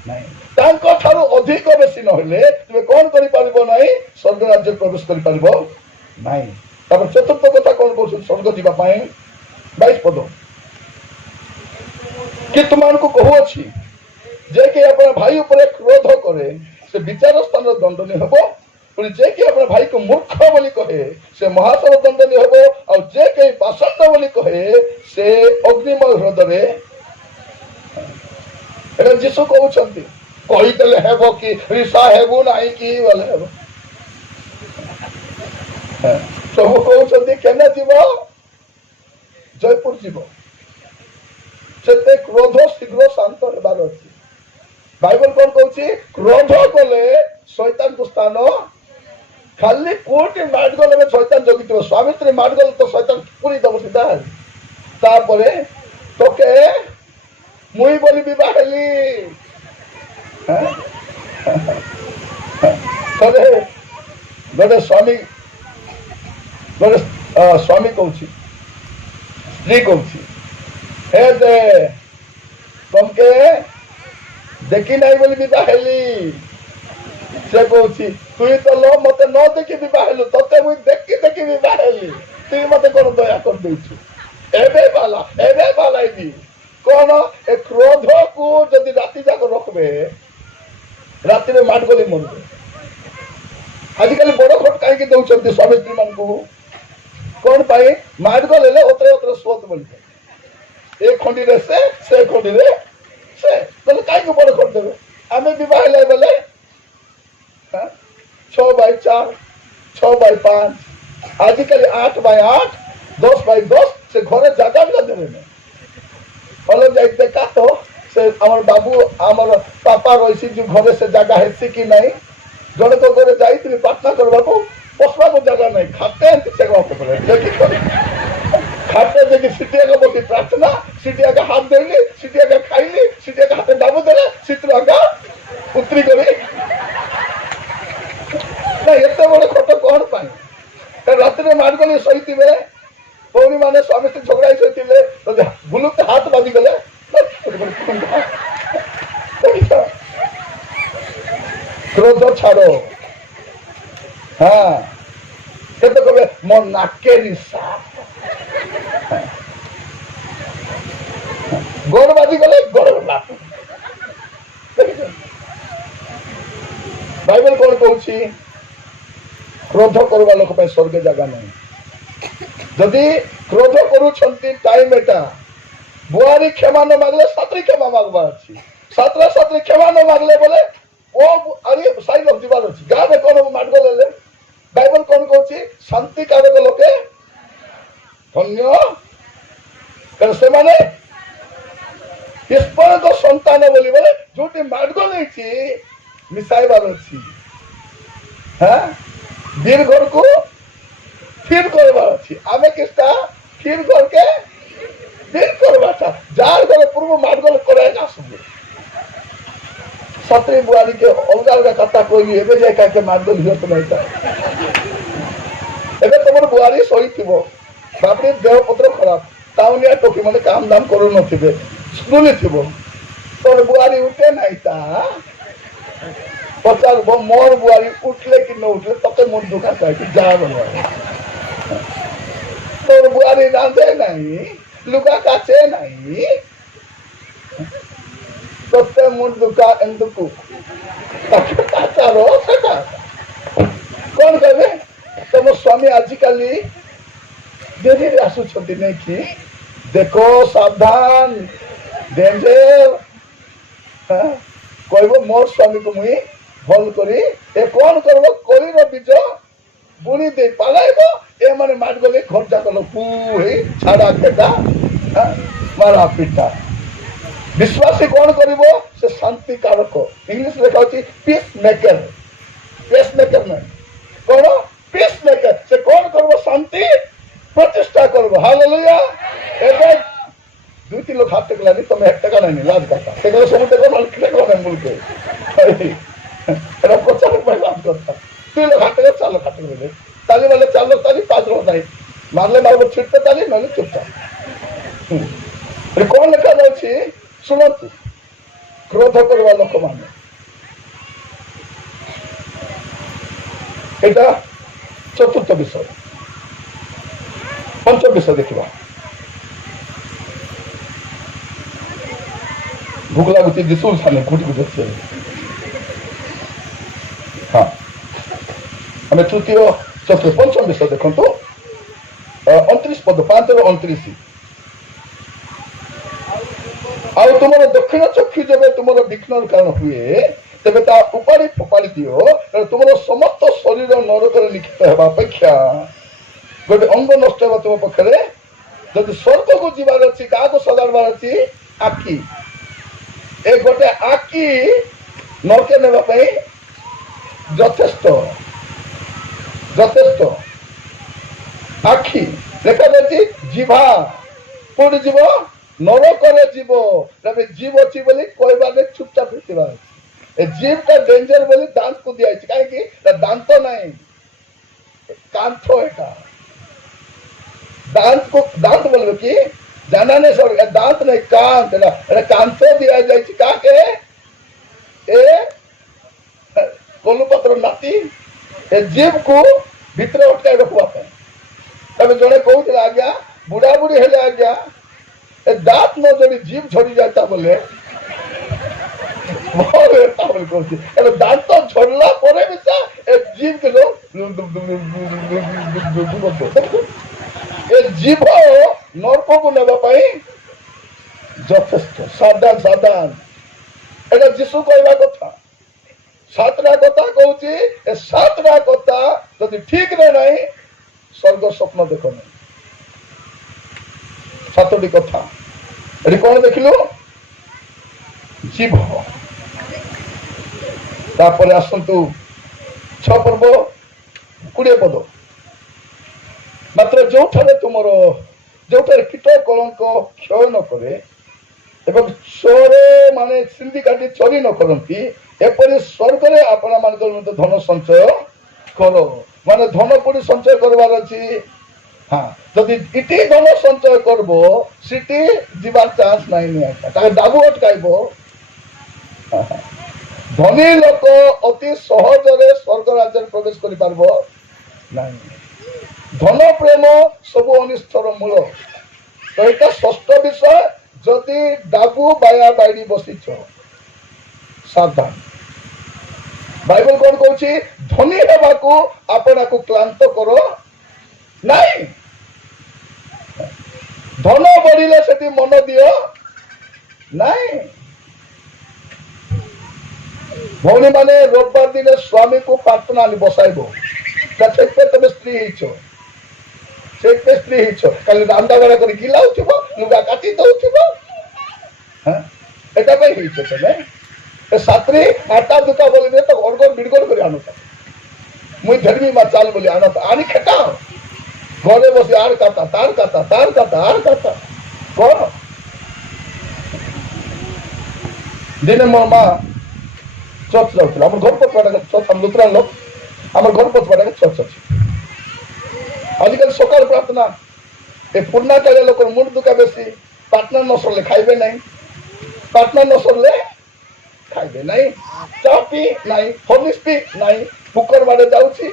नहीं तांको ठारू अधिक बेसी नहले तुमे कोन करि पारिबो नाही स्वर्ग राज्य प्रवेश करि पारिबो नाही तब चतुर्थ कथा कोन कहू स्वर्ग जीवा पाई 22 पद कि तुमको कहू अछि जे कि अपन भाई ऊपर क्रोध करे से विचार स्थान दंडनीय हेबो पुणी जे कि अपन भाई को मूर्ख बोली कहे से महासर दंडनीय हेबो और जे कि पाषंड बोली कहे से अग्निमय हृदय एटा जीशु कहउछंती कहिदेले हेबो कि ऋषा हेबो नाही कि बोले हेबो सब कहउछंती केना जीव जयपुर जीव सेते क्रोध शीघ्र शांत हेबार अछि बाइबल कोन कहउछि क्रोध कले शैतान को स्थान खाली कोटी मार गले में शैतान जगितो स्वामी स्त्री मार गले तो शैतान पूरी दब सीधा तापरे तोके मुई बोली विवाह हेली तरे गोटे स्वामी कहउछि स्त्री कहउछि हे दे तुमके देखी नहीं बोली विवाह हेली से कहउछि तुई तो लो मते न देखी विवाह हेलु तते मुई देखी देखी विवाह हेली तुई मते कोन दया कर देछु एबे बाला इदी कोन ए क्रोध को जदि राति जाक रखबे राति में माट गली मरबे आजिकल बड़ खट काहे कि दउछंती स्वामी स्त्री मान को कोन पाई माट गले ओतरे ओतरे सोत बोलते एक खंडी रे से खंडी रे से तले काहे को बड़ खट देबे आमे विवाह ले बोले 6x4 6x5 आजिकल 8x8 10x10 से घरे जगह भी देवे ने अलग जाई देखा तो से हमर बाबू हमर पापा रहिसी जो घरे से जगह हेसी कि नहीं जने तो घरे जाईती प्रार्थना करबा को बसबा को जगह नहीं खाते से को पड़े देखि खाते देखि सिटिया के बसी प्रार्थना सिटिया के हाथ देली सिटिया के खाइली सिटिया के हाथ दाबू देले चित्र का उतरी करे ना एते बड़ खट कोन पाई रात में मार गले सहितिबे पौनी माने स्वामी से झगड़ाई सहितिले तो बुलुक हाथ बाजी गले क्रोध छाड़ो हाँ से तो कहे मन नाके निशा गोड़ बाजी गले गोड़ लात बाइबल कोन कहउछि क्रोध करवा लोक पे स्वर्ग जगह नहीं जदि क्रोध करूछंती टाइम एटा बुआरी क्षमा न मागले सात्री क्षमा मागबा अछि सात्रा सात्री क्षमा न मागले बोले ओ अरे साइन ऑफ दीवार अछि गाँ में कोन माट गले बाइबल कोन कहउछि शांति कारक लोके धन्य कर से माने ईश्वर को संतान बोली बोले जोटी माट गले छी मिसाइबार अछि हां वीर घर को फिर करवा अछि आमे किसका फिर घर के फिर करवा था जार घर पूर्व मार गल करेगा सब सत्री बुआरी के अलगा अलगा कथा कोई एबे जाय का के मार गल हियत नहीं था एबे तमर बुआरी सही थिबो बापरे देह पत्र खराब टाउनिया टोकी माने काम दाम करू न थिबे स्कूल थिबो तोर बुआरी उठे नहीं था पचार वो मोर बुआरी उठले कि न उठले तते मन दुखा था कि जा बनवा तोर बुआरी रांधे नहीं लुगा काचे नहीं तते मन दुखा एंदुकु ताके ताचारो सका कोन कहबे तम स्वामी आजिकाली देरी आसु छथि नै कि देखो सावधान डेंजर कहबो मोर स्वामी को मुई भल करी ए कोन करबो करी बीज बुनी दे पालाइबो ए माने मार गले घर जाक लो पूरी छाड़ा खेता मारा पिटा विश्वासी कौन करिवो से शांति कारक इंग्लिश लिखा होची पीस मेकर नहीं कौन पीस मेकर से कौन करबो शांति प्रतिष्ठा करबो हालेलुया एबे दुई तीन लोग हाथ टेकलानी तुम 1 টাকা नहीं लाज करता सेगलो समुद्र को माल किले को नहीं मुलके एरा को चाल पे लाज करता तीन लोग हाथ टेक चाल हाथ टेक ताली वाले 4 लोग ताली 5 लोग नहीं मारले मारबो छिटते ताली नले चुपचाप ए कौन लिखा जाउची सुनतु क्रोध करवा लोक माने एटा चतुर्थ विषय पंचम विषय देखिबा भूख लागुची दिसून सामने कुटी कुटी अच्छे हाँ हमें तृतीय चतुर्थ पंचम विषय देखो तो 29 पद 5 ରୁ 29 ଆଉ ତୁମର ଦକ୍ଷିଣ ଚକ୍ଷୁ ଯେବେ ତୁମର ବିଘ୍ନର କାରଣ ହୁଏ ତେବେ ତା ଉପାଡ଼ି ଫୋପାଡ଼ି ଦିଅ କାରଣ ତୁମର ସମସ୍ତ ଶରୀର ନରକରେ ନିକ୍ଷିପ୍ତ ହେବା ଅପେକ୍ଷା ଗୋଟେ ଅଙ୍ଗ ନଷ୍ଟ ହେବା ତୁମ ପାଖରେ ଯଦି ସ୍ୱର୍ଗକୁ ଯିବାର ଅଛି କାହାକୁ ସଜାଡ଼ିବାର ଅଛି ଆଖି ଏ ଗୋଟେ ଆଖି ନରକେ ନେବା ପାଇଁ ଯଥେଷ୍ଟ ଆଖି ଲେଖାଯାଇଛି ଜିଭା କୋଉଠି ଯିବ ନରକରେ ଯିବ जीव अच्छी बोली कोई बात नहीं चुपचाप जीव का डेंजर बोली दांत को दिया कहीं दांत तो नहीं कांथो है दांत बोलो कि जाना नहीं सब दांत नहीं कांत कांथो दिया जाए कोलुपत्र नाती जीव को भितर उठा रखवा तब जड़े कहते आज्ञा बुढ़ा बुढ़ी हेले आज्ञा दांत न जोड़ी जीव झड़ी जाता बोले दांत तो झड़ला परे भी जीव के लोग जीव नर्क को नेबा यथेष्ट सावधान एटा जीशु कहवा कथा 7टा कथा कहूँ 7टा कथा जदि ठीक रे नहीं स्वर्ग स्वप्न देख नहीं 7टी कथा ये कौन देखिलु जीव तापर आसतु 6 पर्व 20 पद मात्र जो कीट कलंक क्षय न करे एवं चोरे माने सिंधी काटी चोरी न करती एपरी स्वर्ग रे आपण मान धन संचय करो माने धन कोड़ी संचय करवार अछि हाँ जदि इटी धन संचय करबो सिटी जीवार चांस नहीं नहीं डाबू अटकाइबो धनी लोक अति सहजरे स्वर्ग राज्य प्रवेश करि पारबो नहीं धन प्रेम सब अनिष्टर मूल तो यहाँ षष्ठ विषय जदि डाबू बाया बाड़ी बसीच सावधान बाइबल कौन कहूँ धनी हेबाकू आपना को क्लांत करो नहीं धन बढ़िले से मन दियो नहीं भौणी माने रविवार दिन स्वामी को प्रार्थना बसाइब तुम स्त्री खाली रांधा बड़ा कर गिलाऊ लुगा काटी दौथब तुम्हें सात्री आटा दुका बोली तो गड़गड़ बिड़गड़ कर आनुता मुई धर्मी मा चाल बोली आनुता आनी खेटा घरे बसी आर काटा तार काटा कौन दिने मोर माँ चर्च जाऊला घर पचवाटा चर्च हम लुथरान लोग आम घर पचवाटा चर्च अच्छी आजिकल सकाल प्रार्थना ए पुरना कालिया लोक मुंड दुखा बेसी पार्टनर न सरले खाइबे नहीं पार्टनर न सरले खाइबे नहीं चा पी नहीं हॉर्लिक्स पी नहीं बुकर बाड़े जाउची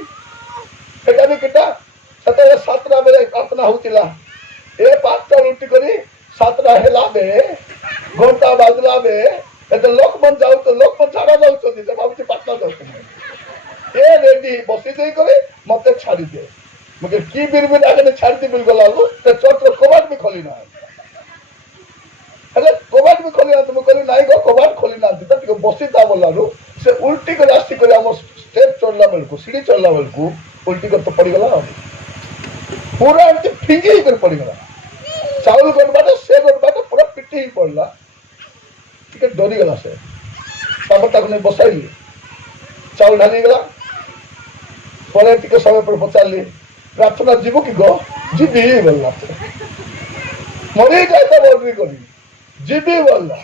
एटा भी केटा सतरे 7टा बेले प्रार्थना होतिला ए 5टा उल्टी करी 7टा हेला बे घंटा बाजला बे एते लोक मन जाउ तो लोक मन छाड़ा जाउ तो दिसे बाबूजी प्रार्थना जाउ ए रेडी बसी देई करे मते छाड़ी दे मुझे की बिरबिर आगे छाड़ती बिल्कुल आगो तो चोट कबाट भी खोली ना अरे कबाट भी खोली ना तुम कहली नाई गो कबाट खोली ना तो टिके बसी ता बोलारू से उल्टी कर रास्ती कर हम स्टेप चढ़ला बेलकू सीढ़ी चढ़ला बेलकू उल्टी कर तो पड़ी गला पूरा एमती फिंगी कर पड़ी गला चावल गोट बाटे से गोट बाटे पूरा पिटी ही पड़ला ଟିକେ ଡରିଗଲା ସେ। ତାପରେ ତାକୁ ନେଇ ବସାଇଲି, ଚାଉଳ ଢାଲିଗଲା। ପରେ ଟିକେ ସମୟ ପରେ ପଚାରିଲି, ପ୍ରାର୍ଥନା ଯିବୁ କି ଗୋ? ଯିବି ବୋଲିଲା। ମରି ଯାଇତା ବଦଳି କରି ଯିବି ବୋଲିଲା।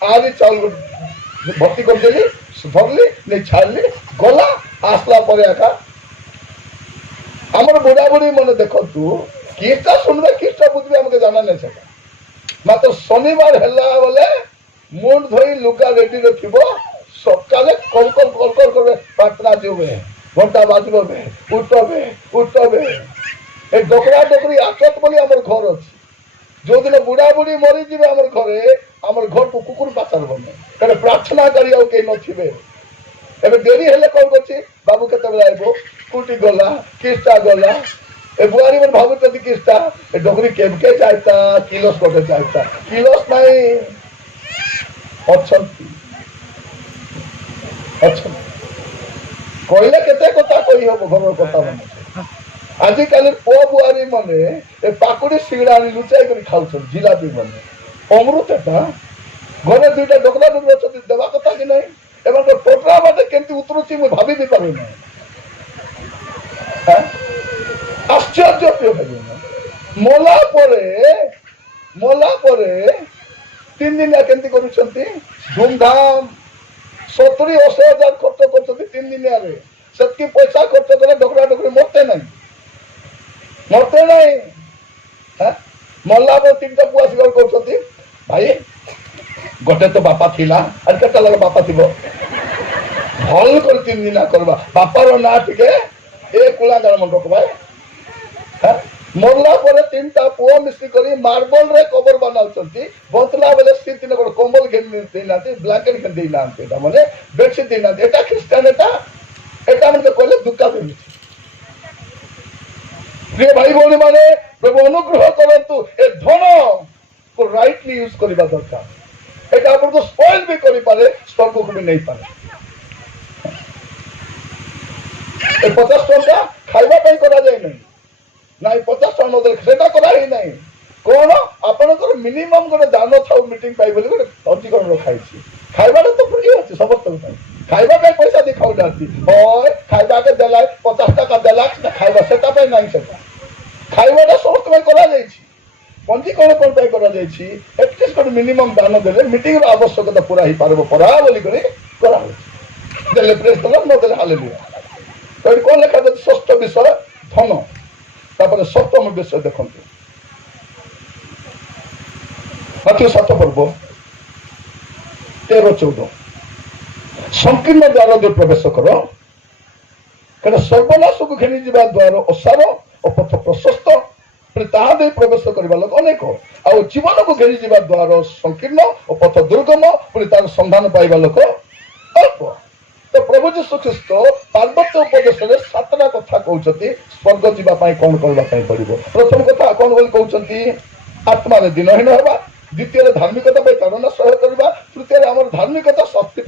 ଆଜି ଚାଉଳ ଭର୍ତ୍ତି କରିଦେଲି, ଧରିଲି, ନେଇ ଛାଡ଼ିଲି, ଗଲା। ଆସିଲା ପରେ ଏକା ଆମର ବୁଢା ବୁଢୀ ମାନେ ଦେଖନ୍ତୁ, କିଟା ଶୁଣିବେ କିଟା ବୁଝିବେ ଆମକୁ ଜାଣା ନାହିଁ ସେଟା। ମାତ୍ର ଶନିବାର ହେଲା ବୋଲେ ମୁଣ୍ଡ ଧୋଇ ଲୁଗା ରେଡିରେ ଥିବ, ସକାଳେ କଲ କଲ କଲ କଲ କରିବେ, ପ୍ରାର୍ଥନା ଯିବେ, ଘଣ୍ଟା ବାଜିବ ବେ, ଉଠବେ ଉଠବେ। ଏ ଡକରା ଡକରି ଆଚତ ବୋଲି ଆମର ଘର ଅଛି। ଯୋଉଦିନ ବୁଢା ବୁଢୀ ମରିଯିବେ ଆମର ଘରେ, ଆମର ଘରକୁ କୁକୁର ପାଚାରବନି, କାରଣ ପ୍ରାର୍ଥନାକାରୀ ଆଉ କେହି ନଥିବେ। ଏବେ ଡେରି ହେଲେ କଣ କରୁଛି, ବାବୁ କେତେବେଳେ ଆଇବ, କୋଉଠି ଗଲା, କିସ୍ଟା ଗଲା। ଏ ବୁଆରୀ ମାନେ ଭାବୁଛନ୍ତି କିସ୍ଟା, ଏ ଡକରି କେମକେ ଯାଇତା, କିଲସ ଗୋଟେ ଯାଇତା, କିଲସ ନାହିଁ, ଅଛନ୍ତି ଅଛନ୍ତି। କହିଲେ କେତେ କଥା କହିହବ ଘରର କଥା ମାନେ। ଆଜିକାଲି ପୁଅ ବୁଆରୀ ମାନେ ଏ ପାକୁଡି ସିଙ୍ଗଡା ଆଣି ଲୁଚାଇ କରି ଖାଉଛନ୍ତି, ଜିଲାପି ମାନେ ଅମୃତଟା। ଘରେ ଦୁଇଟା ଡୋକରା ଡୋକରି ଅଛନ୍ତି, ଦେବା କଥା କି ନାହିଁ? ଏମାନଙ୍କ ଟୋଟରା ବାଟେ କେମିତି ଉତରୁଛି ମୁଁ ଭାବି ବି ପାରୁନାହିଁ। ଆଶ୍ଚର୍ଯ୍ୟ ପ୍ରିୟ ଭାଇ। ମଲା ପରେ 3 ଦିନିଆ କେମିତି କରୁଛନ୍ତି, ଧୁମଧାମ 70-80 ହଜାର ଖର୍ଚ୍ଚ କରୁଛନ୍ତି 3 ଦିନିଆରେ। ସେତିକି ପଇସା ଖର୍ଚ୍ଚ କଲେ ଡୋକରା ଡୋକରି ମରତେ ନାହିଁ। ମଲା ପରେ 3ଟା ପୁଅ ଆସିବାର କରୁଛନ୍ତି, ଭାଇ ଗୋଟେ ତ ବାପା ଥିଲା, ଆଉ କେତେ ଲାଗେ ବାପା ଥିବ, ଭଲ କରି 3 ଦିନ କରିବା। ବାପାର ନାଁ ଟିକେ ଏ କୁଳାଗାର ମଣ୍ଡପ ଭାଇ। ମରଲା ପରେ 3ଟା ପୁଅ ମିଶିକରି ମାର୍ବଲ ରେ କବର ବନାଉଛନ୍ତି। ବଞ୍ଚଲା ବେଳେ ସେ ଦିନ ଗୋଟେ କମ୍ବଲ ଘେନି ଦେଇନାହାନ୍ତି, ବ୍ଲାଙ୍କେଟ ଘେନି ଦେଇନାହାନ୍ତି, ଏଟା ମାନେ ବେଡସିଟ୍ ଦେଇନାହାନ୍ତି। ଏଟା ଖ୍ରୀଷ୍ଟିଆନ, ଏଟା ମାନେ କହିଲେ ଦୁଃଖା ଦେଉଛି। ପ୍ରିୟ ଭାଇ ଭଉଣୀ ମାନେ, ପ୍ରଭୁ ଅନୁଗ୍ରହ କରନ୍ତୁ, ଏ ଧନ ରାଇଟଲି ୟୁଜ କରିବା ଦରକାର। এটা ଆପଣଙ୍କୁ ସ୍ପଏଲ ବି କରିପାରେ, ସ୍ୱର୍ଗକୁ ବି ନେଇପାରେ। ଏ 50 ଟଙ୍କା ଖାଇବା ପାଇଁ କରାଯାଇ ନାହିଁ, ନାଇଁ 50 ଟଙ୍କା ନଦେଲେ ସେଟା କରା ହେଇନାହିଁ। କଣ ଆପଣଙ୍କର ମିନିମମ ଗୋଟେ ଦାନ ଥାଉ ମିଟିଂ ପାଇଁ ବୋଲି ଗୋଟେ ଅର୍ଜୀକରଣ ରଖାଇଛି। ଖାଇବାଟା ତ ଫ୍ରି ଅଛି ସମସ୍ତଙ୍କ ପାଇଁ, ଖାଇବା ପାଇଁ ପଇସା ଦେଇ ଖାଉନାହାନ୍ତି। হয় ଖାଇବାକେ ଦେଲା 50 ଟଙ୍କା ଦେଲା ଖାଇବା, ସେଟା ପାଇଁ ନାହିଁ। ସେଟା ଖାଇବାଟା ସମସ୍ତ ପାଇଁ କରାଯାଇଛି। ପଞ୍ଜୀକରଣ କଣ ପାଇଁ କରାଯାଇଛି, ଏଟଲିଷ୍ଟ ଗୋଟେ ମିନିମମ ଦାନ ଦେଲେ ମିଟିଂର ଆବଶ୍ୟକତା ପୁରା ହେଇପାରିବ ପରା ବୋଲିକରି କରାହଉଛି। ଦେଲେ ପ୍ରେସ୍ କଲ, ନଦେଲେ ହାଲେଲୁୟା। ଏଠି କଣ ଲେଖାଯାଇଛି, ଷଷ୍ଠ ବିଷୟ ଧନ। ତାପରେ 7ମ ବିଷୟ ଦେଖନ୍ତୁ, ମାଥିଉ 7 ପର୍ବ 13-14। ସଂକୀର୍ଣ୍ଣ ଦ୍ୱାର ଦେଇ ପ୍ରବେଶ କର, କାରଣ ସର୍ବନାଶକୁ ଘେନି ଯିବା ଦ୍ୱାର ଓସାର ଓ ପଥ ପ୍ରଶସ୍ତ, ତାହା ଦେଇ ପ୍ରବେଶ କରିବା ଲୋକ ଅନେକ, ଆଉ ଜୀବନକୁ ଘେରି ଯିବା ଦ୍ୱାର ସଂକୀର୍ଣ୍ଣ ଓ ପଥ ଦୁର୍ଗମ, ପୁଣି ତାର ସନ୍ଧାନ ପାଇବା ଲୋକ ଅଳ୍ପ। ତ ପ୍ରଭୁ ଯୀଶୁ ଖ୍ରୀଷ୍ଟ ପାର୍ବତ୍ୟ ଉପଦେଶରେ 7ଟା କଥା କହୁଛନ୍ତି ସ୍ୱର୍ଗ ଯିବା ପାଇଁ କଣ କରିବା ପାଇଁ ପଡିବ। ପ୍ରଥମ କଥା କଣ ବୋଲି କହୁଛନ୍ତି, ଆତ୍ମାରେ ଦିନହୀନ ହେବା। ଦ୍ୱିତୀୟରେ ଧାର୍ମିକତା ପାଇଁ ତାଡ଼ନା ସହ୍ୟ କରିବା। ତୃତୀୟରେ ଆମର ଧାର୍ମିକତା ଶକ୍ତି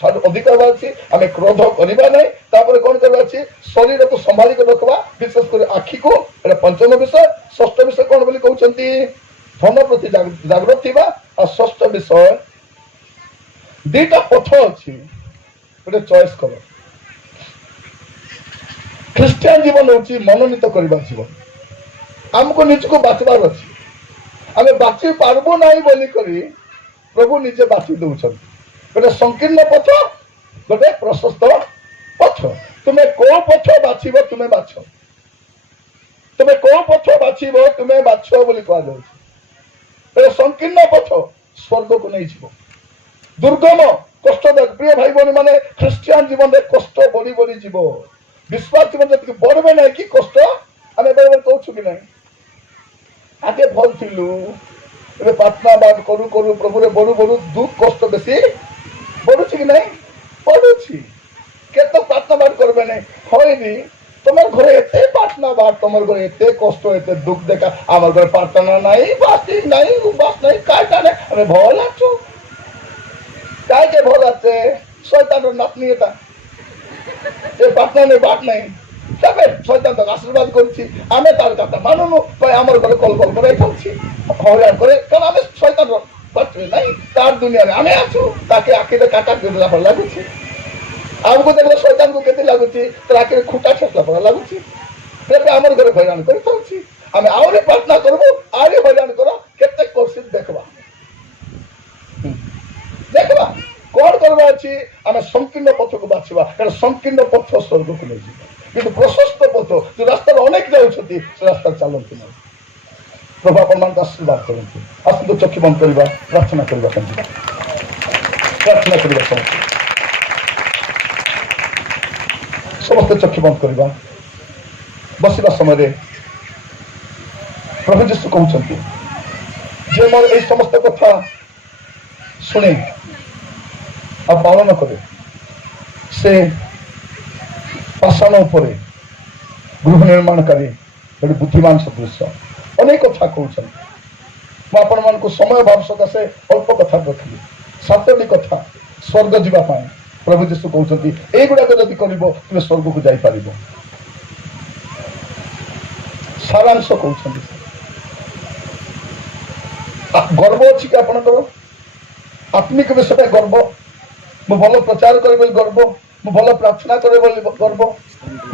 ଠାରୁ ଅଧିକ ହେବା ଅଛି, ଆମେ କ୍ରୋଧ କରିବା ନାହିଁ। ତାପରେ କଣ କରିବା ଅଛି, ଶରୀରକୁ ସମ୍ଭାଳିକି ରଖିବା, ବିଶେଷ କରି ଆଖିକୁ, ଏଟା 5ମ ବିଷୟ। 6ଠ ବିଷୟ କଣ ବୋଲି କହୁଛନ୍ତି, ଧନ ପ୍ରତି ଜାଗ୍ରତ ଥିବା। ଆଉ 6ଠ ବିଷୟ, 2ଟା ପଥ ଅଛି, ଗୋଟେ ଚଏସ୍ କର। ଖ୍ରୀଷ୍ଟିଆନ ଜୀବନ ହଉଛି ମନୋନୀତ କରିବା ଜୀବନ। ଆମକୁ ନିଜକୁ ବାଛିବାର ଅଛି, ଆମେ ବାଛି ପାରିବୁ ନାହିଁ ବୋଲିକରି ପ୍ରଭୁ ନିଜେ ବାଛି ଦଉଛନ୍ତି। ଗୋଟେ ସଂକୀର୍ଣ୍ଣ ପଥ, ଗୋଟେ ପ୍ରଶସ୍ତ ପଥ। ତୁମେ କୋଉ ପଥ ବାଛିବ, ତୁମେ ବାଛ। ତୁମେ କୋଉ ପଥ ବାଛିବ, ତୁମେ ବାଛ ବୋଲି କୁହାଯାଉଛି। ସଂକୀର୍ଣ୍ଣ ପଥ ସ୍ୱର୍ଗକୁ ନେଇଯିବ, ଦୁର୍ଗମ କଷ୍ଟଦାୟକ। ପ୍ରିୟ ଭାଇ ଭଉଣୀ ମାନେ, ଖ୍ରୀଷ୍ଟିଆନ ଜୀବନରେ କଷ୍ଟ ବଢି ବଢି ଯିବ। ବିଶ୍ୱାସ ଜୀବନ ଯେତିକି ବଢିବେ ନାହିଁ କି କଷ୍ଟ, ଆମେ ବେଳେ କହୁଛୁ କି ନାହିଁ, ଆଗେ ଭଲ ଥିଲୁ, ଏବେ ପ୍ରାର୍ଥନା କରୁ କରୁ ପ୍ରଭୁରେ ବଢୁ ବଢୁ ଦୁଃଖ କଷ୍ଟ ବେଶୀ ବଢୁଛି କି ନାହିଁ, ବଢୁଛି। କେତେ ପ୍ରାର୍ଥନା করবে নাই, হয়নি। তোমার ঘরে এতে প্রার্থনা বাদ, তোমার ঘরে এতে কষ্ট, এতে দুঃখ দেখা, আমার ঘরে প্রার্থনা নাই, বাসি নাই, উপাস নাই, কাজটা নেই, আমি ভয় লাগছো। কাজে ভয় লাগছে, শয়তানের নাতনি এটা, যে প্রার্থনা নেই, বাদ নাই। তবে শয়তান তাকে আশীর্বাদ করছি, আমি তার কথা মানুন, আমার ঘরে কল কল করে খাচ্ছি, হয়রান করে, কারণ আমি শয়তান বাঁচবে নাই, তার दुनिया में आमे आछू ताके आखिरे काटा देला पर लागुची आमको देखले शैतान को केते लागुची तर आखिरे खुटा छसला पर लागुची तेबे हमर घरे हैरान करि थाउची आमे आउरे प्रार्थना करबो आरे हैरान करो केते कोशिश देखबा देखबा कोन करबा अछि आमे संकीर्ण पथ को बाछिबा कारण संकीर्ण पथ स्वर्ग को नै जिबा किंतु प्रशस्त पथ जो रास्ता अनेक जाउछथि से रास्ता चालंती नै प्रभु अपन आशीर्वाद करंतु आसंतु चक्षु बंद करबा प्रार्थना करबा कंजी प्रार्थना करबा समस्त चक्षु बंद करबा बसिबा समय प्रभु यीशु कहउछथि जे मोर ए समस्त कथा सुने आ पालन करे से पाषाण उपरे गृह निर्माणकारी गोटे बुद्धिमान सदृश अनेक कथा कहते आपण मान समय भाव सकाशे अल्प कथा रखिली सातटी कथा स्वर्ग जावाई प्रभु यीशु कहते युड़ाक जदि कर स्वर्ग को जापर सारांश कहते गर्व अच्छी कि आपणकर आत्मिक विषय गर्व मु भल प्रचार करे गर्व मु भल प्रार्थना करे गर्व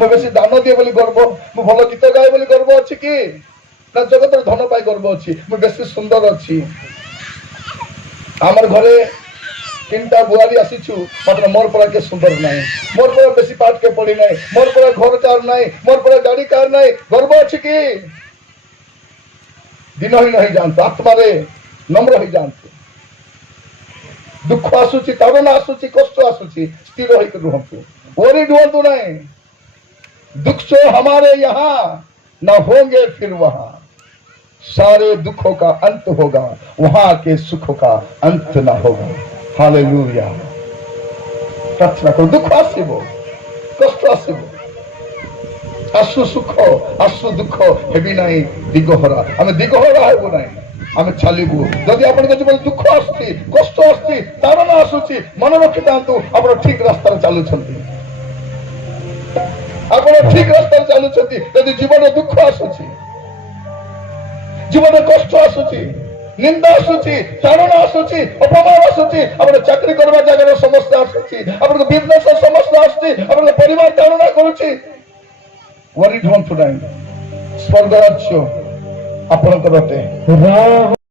मु बेसी दान दिए बोली गर्व मु भल गीत गाए बोली गर्व अच्छी कि ना जगत धन पाई गर्व अच्छी मु बेसी सुंदर अच्छी आमर घरे 3टा बुआरी आसीछु मात्र मोर पर के सुंदर नहीं मोर पर बेसी पाठ के पड़ी नहीं मोर पर घर कार नहीं मोर पर गाड़ी कार नहीं गर्व अच्छी कि दिन ही नहीं जानते आत्मा रे नम्र ही जानते दुख आसुची ताड़ना आसुची कष्ट आसुची स्थिर होकर रुहतु ओरी डुअतु नहीं दुख जो हमारे यहाँ न होंगे फिर वहां सारे दुखों का अंत होगा वहां के सुखों का अंत न होगा हालेलुया प्रार्थना करो दुख आसब कष्ट आसब आसु सुख आसु दुख हेबी नहीं दिगहरा आम दिगहरा हेबु नहीं आम चलू जदि आप जीवन दुख आसुची कष्ट आसुची ताड़ना आसुची मन रखी था आप ठीक रास्ता चलुं आप ठीक रास्ता चलुं जदि जीवन दुख आसुची जीवन कष्ट आसुची निंदा आसुची ताड़ना आसुची अपमान आसुची आप चाकरी करवा जगह समस्या आसुची आप बिजनेस समस्या आसुची आप परिवार ताड़ना करुची वरी ढोंतु नहीं स्वर्ग राज्य आपणकर अटे।